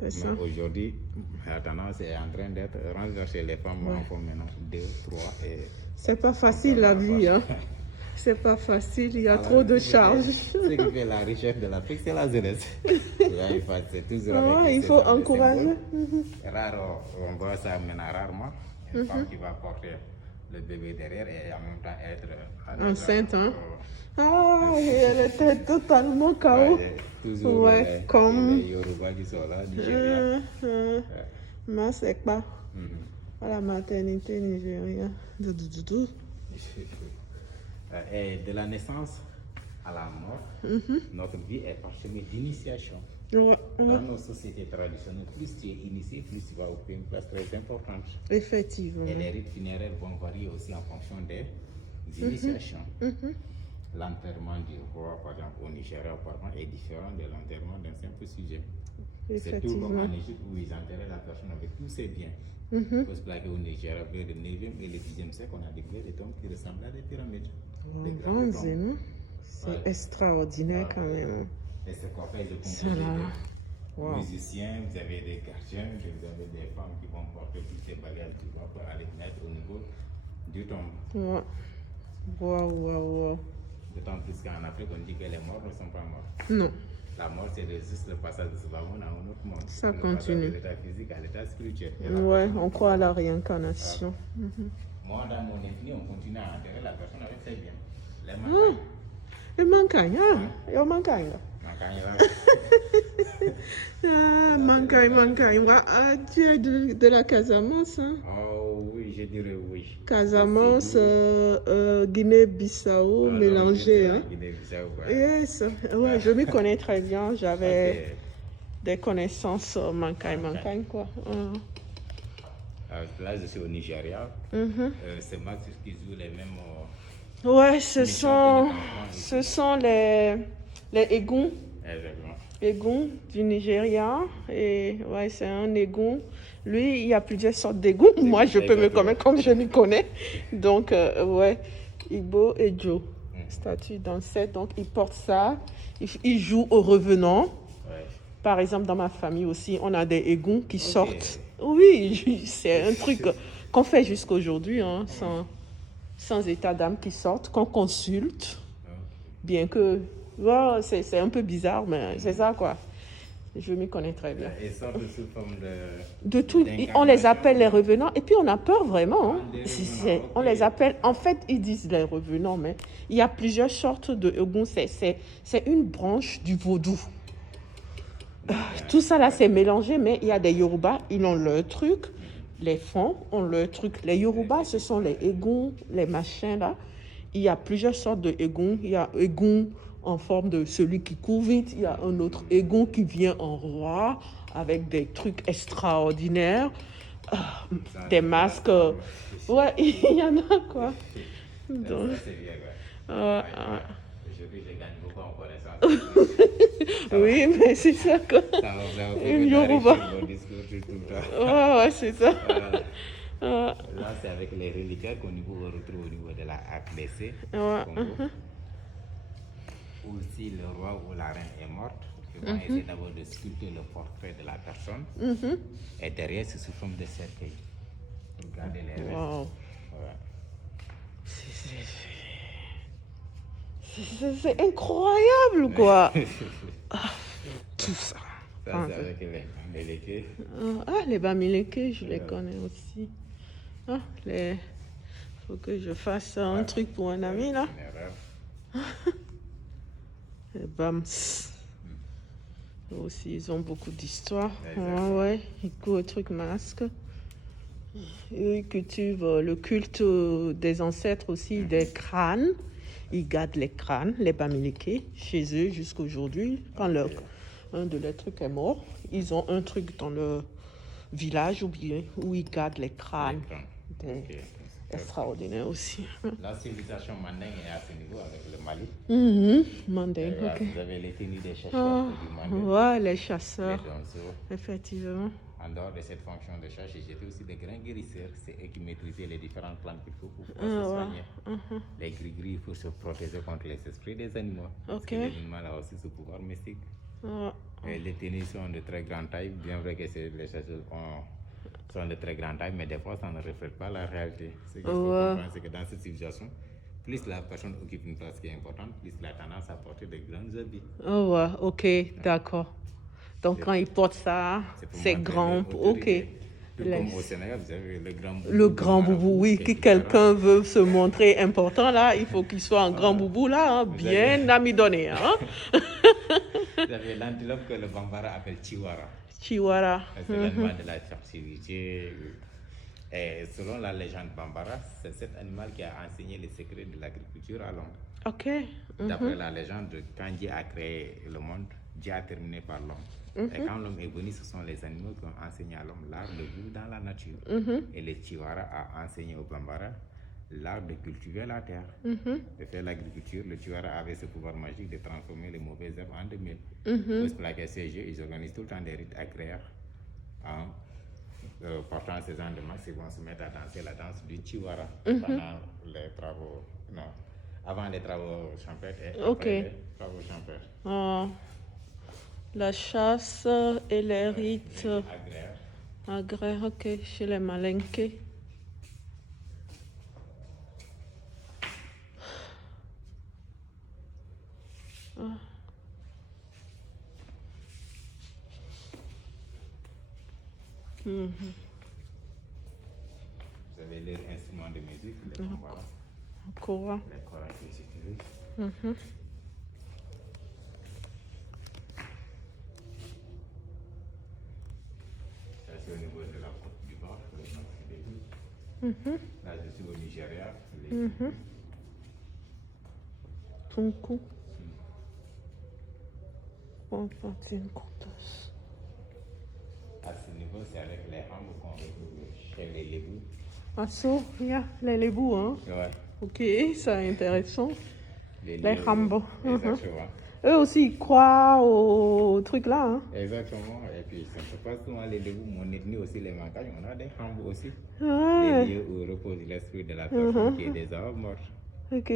Mais aujourd'hui, la tendance est en train d'être renversée. Les femmes en font maintenant 2, 3 et... C'est pas facile la vie, hein. C'est pas facile, il y a trop de charges. Ce qui fait la richesse de l'Afrique, c'est la jeunesse. C'est toujours avec il faut encourager. Rare, on voit ça maintenant rarement. Une femme qui va porter le bébé derrière et en même temps être enceinte, hein. Elle était totalement KO. Toujours comme les Yoruba qui sont là, Nigeria. Mais c'est pas à la maternité nigérienne. Et de la naissance à la mort, notre vie est parsemée d'initiation. Dans nos sociétés traditionnelles, plus tu es initié, plus tu vas occuper une place très importante. Effectivement. Et les rites funéraires vont varier aussi en fonction des initiations. L'enterrement du roi, par exemple, au Nigeria, est différent de l'enterrement d'un simple sujet. C'est tout comme en Égypte où ils enterraient la personne avec tous ses biens. Parce que au Nigeria, vers le 9e et le 10e siècle, on a découvert des tombes qui ressemblent à des pyramides. C'est extraordinaire quand même. Et ce cortège est C'est composé là. de Wow. musiciens, vous avez des gardiens, vous avez des femmes qui vont porter toutes ces bagages du roi pour aller mettre au niveau du tombe. Ouais. Wow. D'autant plus qu'en Afrique, on dit que les morts ne sont pas morts. Non, La mort, c'est juste le passage de ce wagon à un autre monde. ça Le passage continue. de l'état physique à l'état spirituel. Et la Ouais, personne on qui croit à meurt. la réincarnation. Moi, dans mon ethnie, on continue à enterrer la personne avec ses biens. Les macailles. Et mancagne, yo mancagne. Macailles, là. Ah, mancagne. Ouais, ah, tu es de la Casamance, hein? Oh oui, je dirais oui. Casamance, Guinée-Bissau mélangé, hein? Guinée-Bissau, ouais. Yes, ouais, je m'y connais très bien. J'avais Ok. des connaissances mancagne, quoi. Là, je suis au Nigeria. C'est Max qui joue les mêmes. Ouais, missions ce sont les égouts. Exactement. Égouts du Nigeria. Et ouais, c'est un égout. Lui, il y a plusieurs sortes d'égouts. Moi, je peux me connaître comme je m'y connais. Donc, ouais, Igbo et Joe. Statue d'ancêtre. Donc, il porte ça. Il joue au revenant. Ouais. Par exemple, dans ma famille aussi, on a des égouts qui sortent. Oui, c'est un truc qu'on fait jusqu'à aujourd'hui, hein, sans état d'âme qui sortent, qu'on consulte. Bien que, ouais, c'est un peu bizarre, mais c'est ça, quoi. Je m'y connais très bien. Et sortent sous forme De tout, on les appelle les revenants, et puis on a peur vraiment. Hein. On les appelle, en fait, ils disent les revenants, mais il y a plusieurs sortes de égouts. C'est une branche du vaudou. Tout ça là, c'est mélangé, mais il y a des Yoruba, ils ont leur truc. Les Fonds ont leur truc. Les Yoruba, ce sont les égouts, les machins là. Il y a plusieurs sortes de égouts. Il y a égouts en forme de celui qui court vite. Il y a un autre égout qui vient en roi avec des trucs extraordinaires. Des masques. Ouais, il y en a quoi. Donc, Aujourd'hui, je gagne beaucoup en connaissance. oui, mais c'est ça quoi. Une Yoruba. Ouais, c'est ça. Là, c'est avec les reliquaires qu'on retrouve au niveau de la APC. Ou si le roi ou la reine est morte, ils vont essayer d'abord de sculpter le portrait de la personne. Et derrière, c'est sous forme de cercueil. Regardez les restes. Wow. Ouais. C'est incroyable, quoi. Tout ça. Ça, c'est avec les Bamileke. Les Bamileke, je les connais aussi. Faut que je fasse un truc pour un ami, là. Les Bams. Aussi, ils ont beaucoup d'histoires. Ouais, ils courent au truc masque. Ils cultivent le culte des ancêtres aussi, des crânes. Ils gardent les crânes, les Bamileke, chez eux jusqu'à aujourd'hui. Quand un de leurs trucs est mort, ils ont un truc dans le village où ils gardent les crânes. Extraordinaire aussi. La civilisation mandingue est à ce niveau avec le Mali. Mandingue, ok. Vous avez les tenues des chasseurs du Mandingue. Ouais, les chasseurs. Les danseurs. Effectivement. En dehors de cette fonction de chasse, j'étais aussi des grands guérisseurs. C'est eux qui maîtrisaient les différentes plantes qu'il faut pour pouvoir se soigner. Les gris-gris, il faut se protéger contre les esprits des animaux. Parce que les animaux ont aussi ce pouvoir mystique. Et les tenues sont de très grande taille, bien vrai que les chasseurs sont de très grande taille, mais des fois ça ne reflète pas la réalité. Ce qu'il faut comprendre, c'est que dans cette civilisation, plus la personne occupe une place qui est importante, plus la tendance à porter de grands habits. Oh ouais, ok, d'accord. Donc quand ils portent ça, c'est grand, ok. Comme au Sénégal, vous avez le grand boubou. Le grand boubou, oui. Si quelqu'un veut se montrer important là, il faut qu'il soit un grand boubou là, hein, bien amidonné. Hein. Vous avez l'antilope que le Bambara appelle Chiwara. Chiwara. C'est l'animal de la fertilité. Et selon la légende Bambara, c'est cet animal qui a enseigné les secrets de l'agriculture à l'homme. Ok. D'après la légende, quand Dieu a créé le monde, Dieu a terminé par l'homme. Et quand l'homme est venu, ce sont les animaux qui ont enseigné à l'homme l'art de vivre dans la nature. Et le Chiwara a enseigné au Bambara l'art de cultiver la terre, de faire l'agriculture. Le Chiwara avait ce pouvoir magique de transformer les mauvaises herbes en de miel. Pour plaquer ces jeux, ils organisent tout le temps des rites agraires. Portant ces gens de masse, ils vont se mettre à danser la danse du Chiwara pendant les travaux, avant les travaux champêtres et après les travaux champêtres. La chasse et les rites Agraire. agraires, ok, chez les Malinké. Ah. Mhm. Vous avez les instruments de musique, les tambouras, Kora. les koras qu'ils utilisent. Mhm. Ça, c'est au niveau de la Côte d'Ivoire, les Nord des îles. Mhm. Là, je suis au Nigeria. Les... Mhm. Tunku. Compantine Contos. À ce niveau, c'est avec les hambes qu'on retrouve chez les lébous. Ah, so, yeah, les lébous, hein. Ouais. Ok, ça intéressant. Les lieux, Hambo. Exactement. Eux aussi, ils croient au truc là, hein. Exactement. Et puis, ça ne se passe souvent les lébous, mon ethnie aussi, les Mancagnes, on a des hambes aussi. Ouais. Les lieux où repose l'esprit de la personne qui est déjà morte. Ok,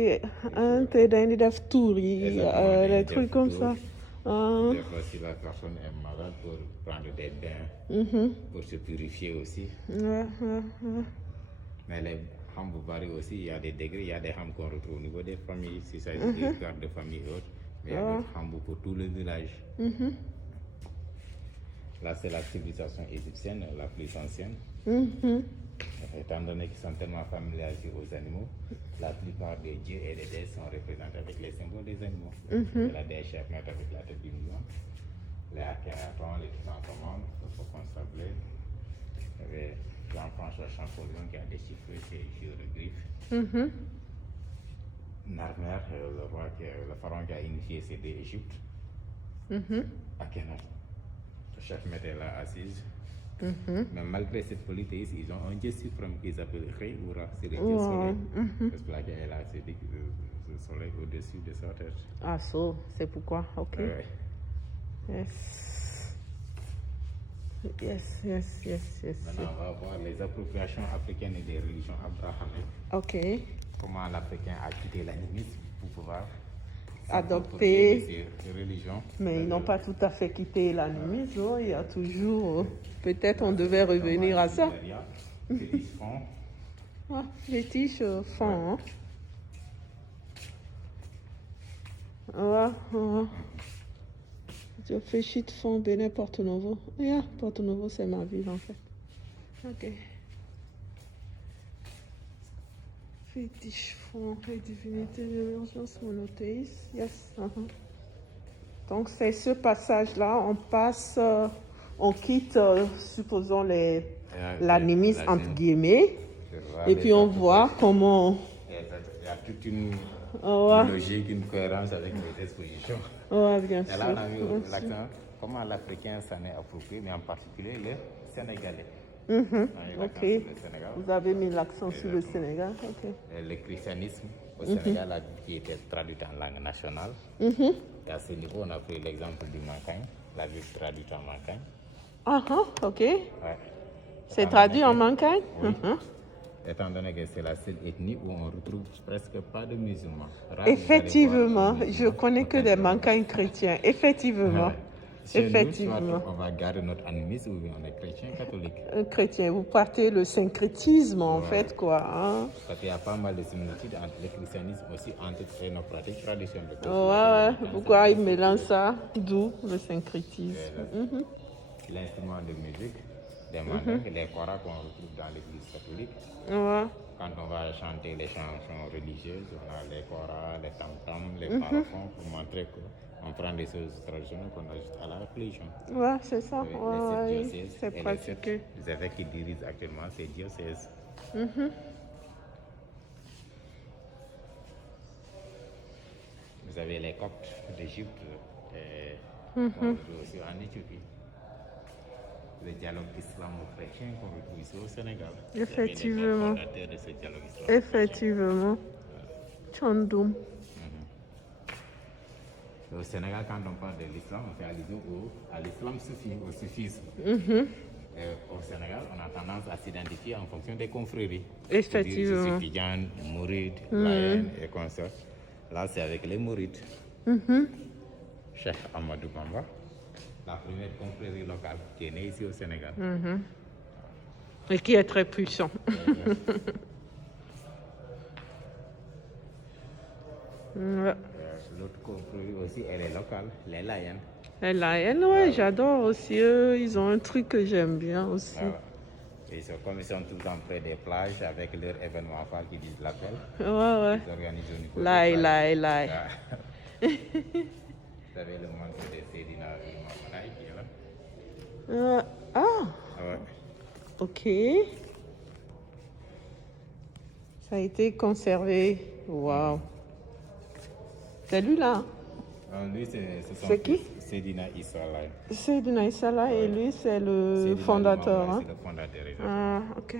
un t'es dans des tours, Exactement, les des trucs comme photos. ça. Ah. Des fois, si la personne est malade, pour prendre des bains, pour se purifier aussi. Ouais. Mais les hambes varient aussi, il y a des degrés, il y a des hambes qu'on retrouve au niveau des familles, si ça s'agit de garde de famille et autres. Mais il y a d'autres hambes pour tout le village. Là, c'est la civilisation égyptienne, la plus ancienne. Étant donné qu'ils sont tellement familiarisés aux animaux, la plupart des dieux et des déesses sont représentés avec les symboles des animaux. La déesse Chakmat avec la tête du lion, les Akhenaton, les Chrysanthemum, le faucon sablé. Il y avait Jean-François Champollion qui a déchiffré ces hiéroglyphes. Narmer, le pharaon qui a initié ces deux Égyptes. Akhenaton, le chef mettait là assise. Mais malgré cette polythéisme, ils ont un dieu suprême qu'ils appellent Ré ou Ra, c'est le dieu soleil. Parce que là, elle a c'est le soleil au-dessus de sa tête. Ah, so, c'est pourquoi, ok. Ouais. Yes. Maintenant, on va voir les appropriations africaines et des religions abrahamiques. Ok. Comment l'Africain a quitté l'animisme pour pouvoir Adopter ces religions. Mais ils n'ont pas tout à fait quitté l'animisme, hein. Il y a toujours... peut-être on devait revenir à ça. Fétiche fond. Ah, fétiche fond, hein. Ouais. Je fais shit fond, Bénin, Porto Novo. Yeah, Porto Novo, c'est ma ville, en fait. Ok. Fétiche fond, les divinités de l'émergence monothéiste. Yes. Donc, c'est ce passage-là. On passe, on quitte, supposons, l'animisme, entre guillemets. Et puis, on voit comment... Il y a toute une logique, une cohérence avec les expositions. Ouais, bien sûr. Et là, on a vu l'accent, comment l'Africain s'en est approprié, mais en particulier le Sénégalais. Ok. Vous avez mis l'accent sur le Sénégal. Ok. Le christianisme au Sénégal qui était traduit en langue nationale. Et à ce niveau, on a pris l'exemple du Mankagne, la ville traduite en Mankagne. Ok. Ouais. C'est traduit en Mankagne? Oui. Étant donné que c'est la seule ethnie où on retrouve presque pas de musulmans. Effectivement, je connais que des Mankagnes chrétiens. Effectivement. Effectivement. Nous, soit on va garder notre animisme ou bien on est chrétien catholique. Chrétien, vous partez le syncrétisme en fait, quoi. Hein? Parce qu'il y a pas mal de similitudes entre le christianisme aussi, entre nos pratiques traditionnelles. Ouais. Pourquoi ils mélangent ça? D'où le syncrétisme. L'instrument de musique, des mandingues, les koras qu'on retrouve dans l'église catholique. Ouais. Quand on va chanter les chansons religieuses, on a les koras, les tam-tams, les parafons pour montrer qu'on prend des choses traditionnelles qu'on ajoute à la religion. Ouais, c'est ça. Les sept diocèses c'est pratiqué. Les évêques qui dirigent actuellement ces diocèses. Vous avez les Coptes d'Égypte et aussi en Éthiopie. Le dialogue islamo-chrétien qu'on retrouve ici au Sénégal. Effectivement. De ce dialogue Effectivement. Tchandoum. Au Sénégal, quand on parle de l'islam, on fait allusion à l'islam soufi, au soufisme. Au Sénégal, on a tendance à s'identifier en fonction des confréries. Effectivement. Je suis Tidjane, Mouride, Layen et consorts. Là, c'est avec les Mourides. Cheikh Ahmadou Bamba. la première confrérie locale qui est née ici au Sénégal. Et qui est très puissant. Ouais. L'autre confrérie aussi, elle est locale, les Layènes. Les Lions, ouais, j'adore aussi. Eux, ils ont un truc que j'aime bien aussi. Et comme ils sont tout le temps près des plages avec leur événement phare qui disent l'appel, Ouais, ouais. ils organisent au niveau Lai, des lai, plages. lai. Vous avez le manteau de Seydina Limamou qui est là. Ouais. Ok. Ça a été conservé. Waouh. C'est lui là. Lui, c'est C'est qui? Seydina Issa Laye. Seydina Issa Laye et lui, c'est le Seydina fondateur. Limamou Laye, Hein? c'est le fondateur. Exactement. Ok.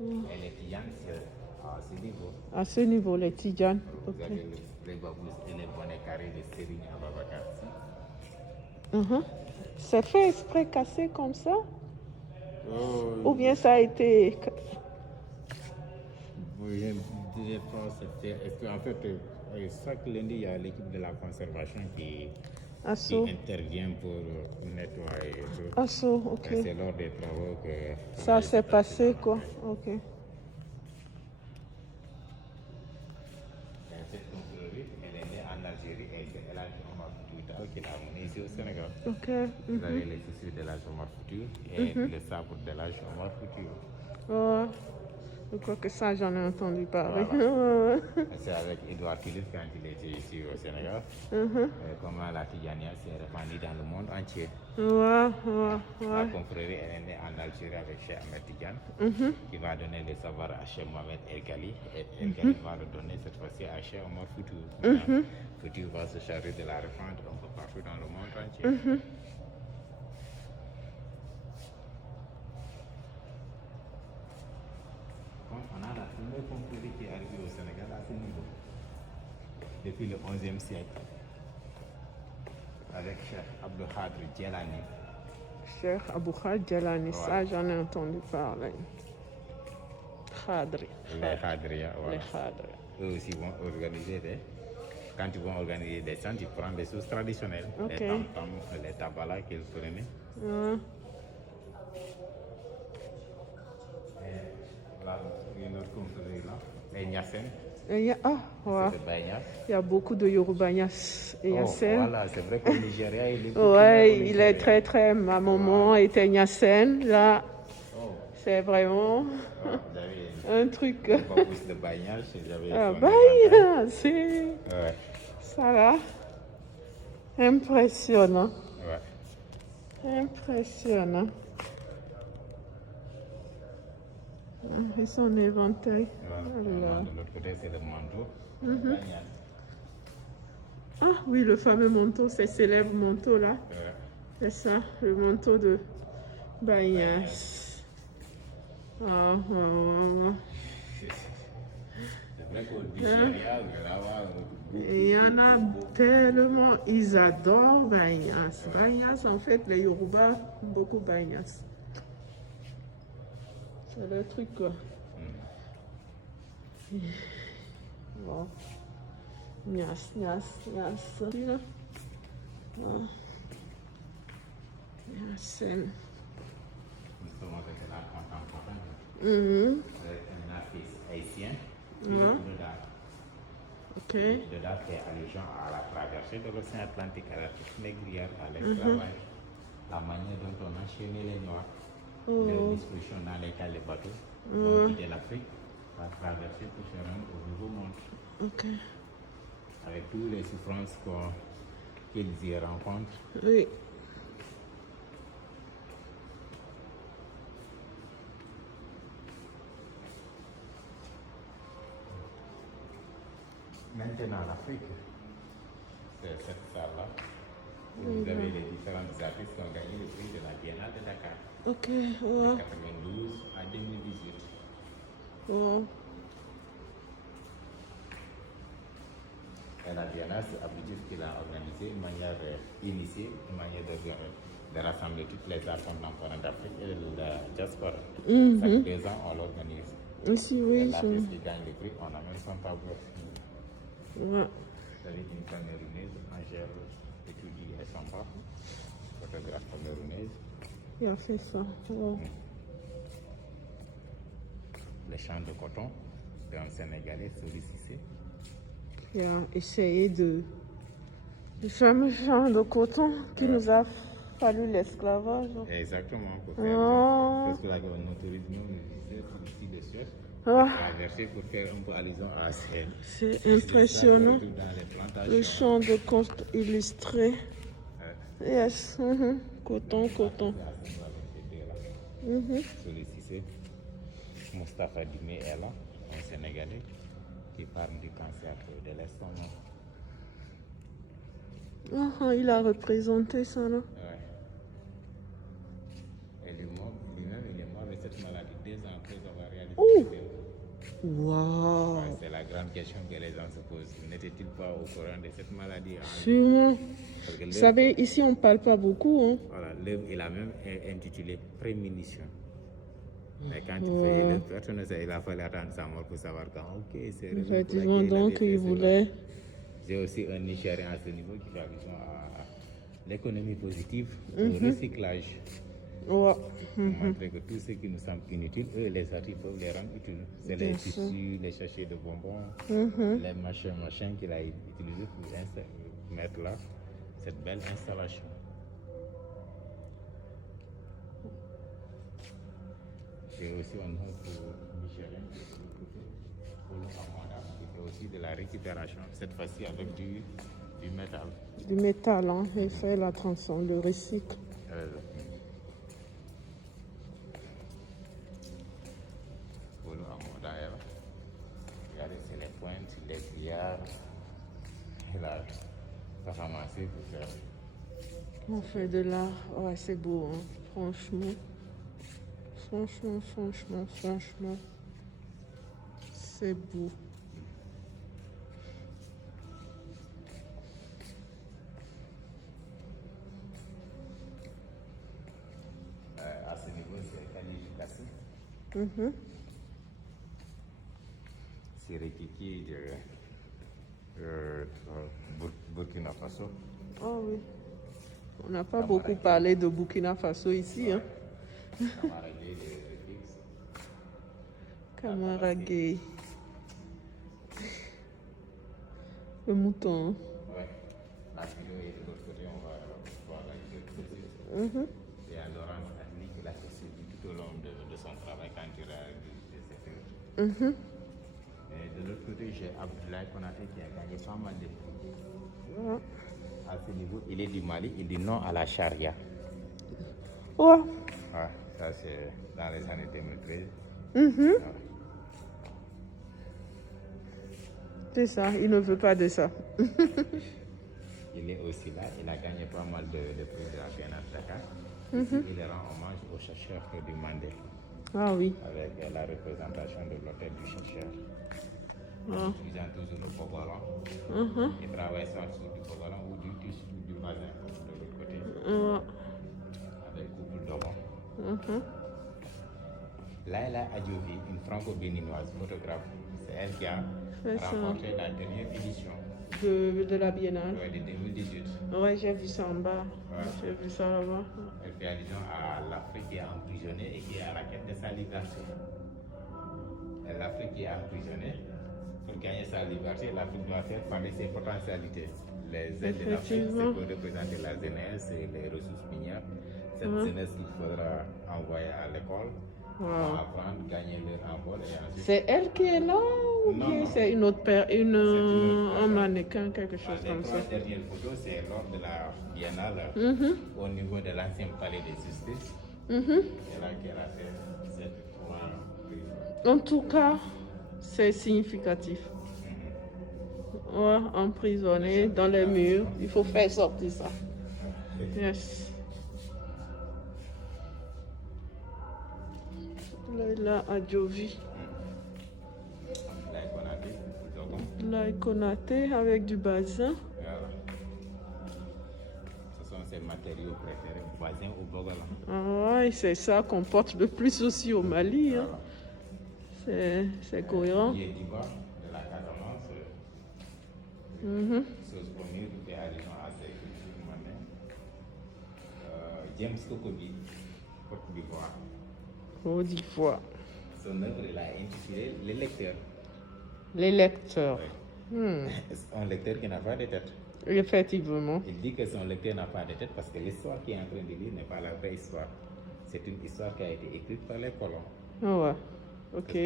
Et les Tidjanes, c'est à ce niveau. À ce niveau, les Tidjanes. Vous Ok. avez les babous et les bonnets carrés de Serigne Ababacar Sy. C'est fait exprès cassé comme ça? Oh, Ou bien ça a été... oui, je pense que en fait, chaque lundi, il y a l'équipe de la conservation qui Assaut. intervient pour nettoyer et tout. Assaut, ok. Et c'est lors des travaux que Ça s'est passé, quoi. Ok. Et cette confrérie, elle est née en Algérie et c'est El Hadj Omar Foutiyou qui l'a amenée ici au Sénégal. Ok. Vous avez les chaussures d'El Hadj Omar Foutiyou et le sabre d'El Hadj Omar Foutiyou. Ouais. Je crois que ça, j'en ai entendu parler. Voilà. C'est avec Edouard Philippe quand il était ici au Sénégal. Comment la Tidjania s'est répandue dans le monde entier. La confrérie elle est née en Algérie avec Cheikh Ahmed Tidiane, qui va donner le savoir à Cheikh Mohamed El Ghali. Et El Ghali va le donner cette fois-ci à Cheikh Omar Foutiyou. Foutiyou va se charger de la répandre un peu partout dans le monde entier. On a la première confrérie qui est arrivée au Sénégal à ce niveau, depuis le XIe siècle, avec Cheikh Abdou Khadr Djelani. Cheikh Abou Khadr Djelani, ça j'en ai entendu parler. Khadri. Les Khadria, voilà. Les Khadri. Eux aussi vont organiser quand ils vont organiser des chants, ils prennent des choses traditionnelles, Ok. les tam-tams, les tabalas qu'ils prenaient. Là, il y a une autre confrérie là, les Niassènes. Ouais. C'est de Baye Niass. Il y a beaucoup de Yorubanyas et Yassen. Voilà, c'est vrai qu'au Nigeria, il est Ouais, il est très très. Ma maman était Nyassen. Là, c'est vraiment un truc. De Baye Niass, j'avais Baye, c'est ouais. ça là. Impressionnant. Ouais. Impressionnant. Et son éventail. Voilà. De l'autre côté, c'est le manteau. Baye Niass. Ah oui, le fameux manteau, ce célèbre manteau là. C'est ça, le manteau de Baye Niass. C'est vrai qu'au Nigeria, vous allez avoir Et il y en a tellement, ils adorent Baye Niass. Baye Niass, en fait, les Yoruba, beaucoup Baye Niass. C'est le truc quoi. Bon. Niass. Là. Niassen. Nous sommes avec l'art contemporain. Avec un artiste haïtien. Ok. Dedans, c'est allusion à la traversée de l'océan Atlantique, à la petite négrière, à l'esclavage, la manière dont on enchaînait les Noirs, leur distribution dans lesquelles les bateaux vont quitter l'Afrique, à traverser pour se rendre au Nouveau Monde. Ok. Avec toutes les souffrances qu'ils y rencontrent. Oui. Maintenant, l'Afrique, c'est cette salle-là où vous avez les différents artistes qui ont gagné le prix de la Biennale de Dakar. Ok. De 92 à 2018. Et la Biennale, c'est Abidjan qui l'a organisé une manière initiée, une manière de rassembler toutes les arts contemporains d'Afrique et de la diaspora. Chaque 2 ans, on l'organise. Ici, oui. L'artiste qui gagne le prix, on amène son tableau. Ouais. Vous avez une camerounaise, Angèle étudie et Samba, photographe camerounaise. Il a fait ça. Wow. Les champs de coton, c'est un Sénégalais, sollicité. Qui a essayé de. Le fameux champ de coton qui nous a fallu l'esclavage. Exactement. Oh. Parce que là, on autorise nous ici de Suez. Ah. Traverser pour faire un peu allusion à ces. C'est impressionnant. Dans les plantations. Le champ de coton illustré. Yes. Coton, coton. Sollicité. Moustapha Dimé est là, un Sénégalais, qui parle du cancer de l'estomac. Il a représenté ça là. Ouais. Et lui-même, il est mort de cette maladie 2 ans après avoir réalisé. Waouh. Ouais, c'est la grande question que les gens se posent. N'était-il pas au courant de cette maladie? Sûrement. Parce que Vous savez, ici on ne parle pas beaucoup. Hein. Voilà, l'œuvre, il a même intitulé Prémunition. Mais quand il faisait l'œuvre, personne ne sait, il a fallu attendre sa mort pour savoir quand. Ok, c'est effectivement, donc il voulait. J'ai aussi un Nigérien à ce niveau qui fait allusion à l'économie positive, au recyclage. Ouais. Pour montrer que tout ce qui nous semble inutile, eux, les artistes peuvent les rendre utiles. C'est les tissus, les sachets de bonbons, les machins qu'il a utilisés pour mettre là cette belle installation. J'ai aussi un autre Nigérien qui fait aussi de la récupération, cette fois-ci avec du métal. Du métal, hein. Il fait la transformation, le recycle. Regardez, c'est les pointes, les billards. Et là, ça va ramasser pour faire. On fait de l'art. Ouais, c'est beau, hein. Franchement. Franchement. C'est beau. À ce niveau, c'est qualificatif. C'est Rikiki de Burkina Faso. Oh oui. On n'a pas beaucoup parlé de Burkina Faso ici. Hein. Camara Gay. Le mouton. Ouais. La vidéo est de l'autre côté, on va voir la vidéo. Il y a Laurence Adli qui l'a suivi tout au long de son travail quand il a réalisé cette œuvre. Et de l'autre côté, j'ai Abdoulaye Konaté qui a gagné pas mal de prix. À ce niveau, il est du Mali, il dit non à la charia. Ouais. Ouais, ça c'est dans les années 2013. Ouais. C'est ça, il ne veut pas de ça. Il est aussi là, il a gagné pas mal de prix de la Biennale de Dakar. Ici, il rend hommage aux chercheurs du Mandé. Ah oui. Avec la représentation de l'hôtel du chercheur. Utilisant toujours le bogolan. Il travaille soit sur du bogolan ou du tissu du bazin de l'autre côté. Avec couple d'or. Laila Adjovi, une franco-béninoise photographe, c'est elle qui a remporté la dernière édition de la Biennale. de 2018. Ouais, j'ai vu ça en bas. Ouais. J'ai vu ça là-bas. Elle fait allusion à l'Afrique qui est emprisonnée et qui est à la quête de sa liberté. Et l'Afrique qui est emprisonnée, pour gagner sa liberté, l'Afrique doit faire parler ses potentialités. Les aides de l'Afrique, c'est pour représenter la jeunesse et les ressources minières. Cette jeunesse qu'il faudra envoyer à l'école. Apprendre, gagner leur envol et ensuite... C'est elle qui est là ou bien c'est une autre un mannequin, quelque chose comme ça? Les 3 dernières photos, c'est lors de la Biennale au niveau de l'ancien palais de justice. C'est là qu'elle a fait cette 3 prises. En tout cas, c'est significatif. Ouais, emprisonné dans les murs, il faut faire sortir ça. Yes. Laila Adjovi. Laila Konaté avec du bazin. Voilà. Ce sont ses matériaux préférés, bazin au bogolan. Ah ouais, c'est ça qu'on porte le plus aussi au Mali. Hein. C'est cohérent. Qui est du bas de la Casamance, Chose connue qui fait allusion à ces cultures modernes. James Kokogi, Côte d'Ivoire. Côte d'Ivoire. Son œuvre, il a intitulé Les lecteurs. Les lecteurs. Oui. Un lecteur qui n'a pas de tête. Effectivement. Il dit que son lecteur n'a pas de tête parce que l'histoire qu'il est en train de lire n'est pas la vraie histoire. C'est une histoire qui a été écrite par les colons. Ah ouais. Ok.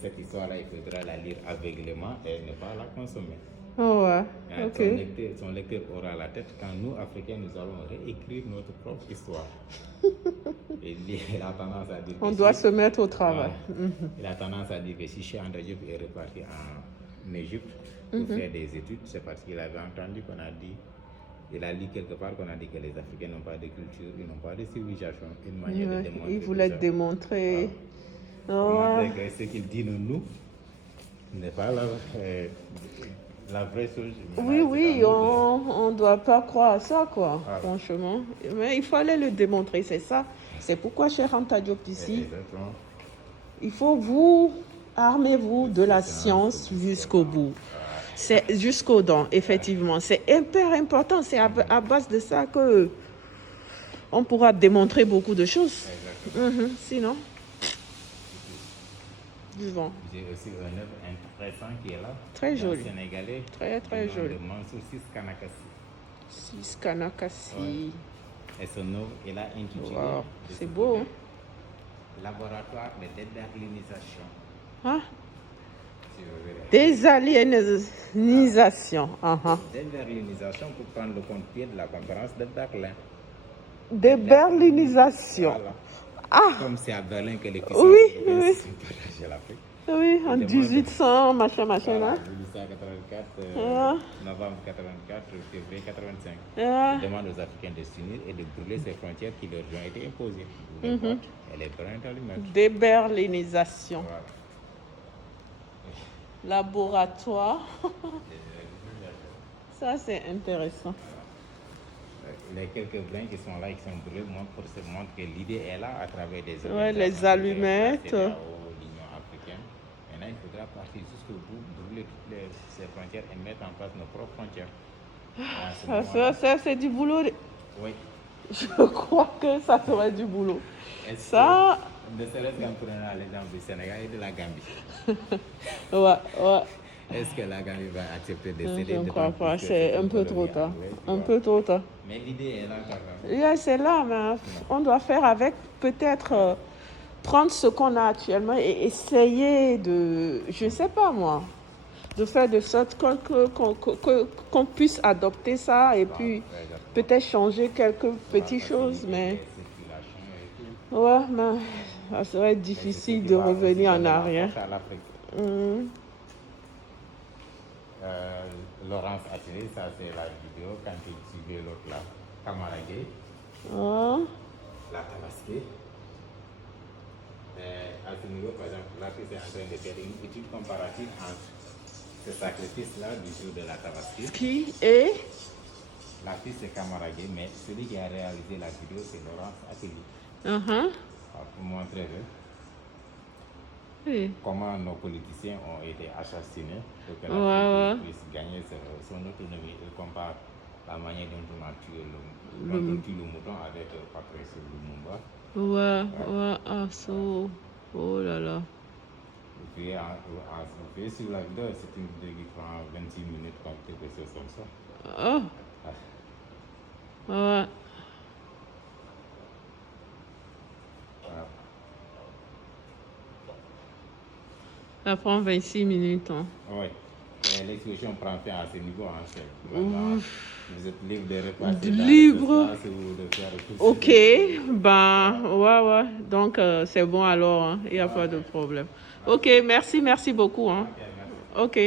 Cette histoire-là, il faudra la lire aveuglément et ne pas la consommer. Ah ouais. Quand Ok. son lecteur aura la tête, quand nous, Africains, nous allons réécrire notre propre histoire. Et il a tendance à dire On doit se mettre au travail. Il a tendance à dire que si Cheikh Anta Diop est reparti en Égypte pour faire des études, c'est parce qu'il avait entendu qu'on a dit, il a lu quelque part qu'on a dit que les Africains n'ont pas de culture, ils n'ont pas de civilisation, une manière de démontrer. Il voulait démontrer. Montrer que ce qu'il dit de nous n'est pas la vraie chose. Oui, on ne doit pas croire à ça, quoi, franchement. Mais il fallait le démontrer, c'est ça. C'est pourquoi, cher Anta Diop, ici, il faut armez-vous de la science jusqu'au bout. C'est jusqu'aux dents, effectivement. C'est hyper important. C'est à base de ça que on pourra démontrer beaucoup de choses. Sinon, vivant. J'ai aussi un œuvre intéressant qui est là. Très joli. Sénégalais. Très joli. Mansour Siskanakassi. Siskanakassi. Et son œuvre, il a intitulé. Wow, c'est beau. Hein? Laboratoire de déberlinisation. Hein? Désaliénisation. Déberlinisation pour prendre le contre-pied de la conférence de Berlin. Déberlinisation. Voilà. Comme c'est à Berlin que les Oui. partagé l'Afrique. Oui, en 1800, machin, là. 1884, novembre 84, février 85. Il demande aux Africains de s'unir et de brûler ces frontières qui leur ont été imposées. Les portes et les brins d'allumettes. Déberlinisation. Voilà. Laboratoire. Ça, c'est intéressant. Les quelques brins qui sont là, qui sont brûlés, montrent que l'idée est là à travers des les allumettes. L'Union africaine. Maintenant, il faudra partir jusqu'au bout, brûler toutes ces frontières et mettre en place nos propres frontières. Ça, c'est du boulot. Oui. Je crois que ça serait du boulot. Ça. Ne serait-ce qu'en prenant l'exemple du Sénégal et de la Gambie. Ouais. Est-ce que la Gambie va accepter de céder? Je ne crois pas, c'est un peu trop tard. Mais l'idée est là quand même. Oui, c'est là, mais on doit faire avec, peut-être prendre ce qu'on a actuellement et essayer de, je ne sais pas moi, de faire de sorte qu'on puisse adopter ça et puis peut-être changer quelques petites choses, mais... Ouais, mais ça serait difficile de revenir en arrière. Laurence Attiné, ça c'est la vidéo quand il suivait l'autre là, Kamaragé, la Tabaské. À ce niveau, par exemple, l'artiste est en train de faire une étude comparative entre ce sacrifice-là du jour de la Tabaské. Qui est? L'artiste c'est Kamaragé, mais celui qui a réalisé la vidéo c'est Laurence Attiné. Pour montrer comment nos politiciens ont été assassinés pour que la puisse gagner son autonomie. Il compare la manière dont on a tué le mouton avec Patrice Lumumba. Oh là là. Et puis, sur la vidéo, c'est une vidéo qui prend 26 minutes, quelque chose comme ça. Voilà. Ça prend 26 minutes. Hein. Oui. L'exposition prend fin à ce niveau. Vous êtes libre de repasser libre. Dans l'espace ou de faire tout ça. Ok, ouais. Donc, c'est bon alors. Il n'y a pas de problème. Ok, merci beaucoup. Hein. Ok.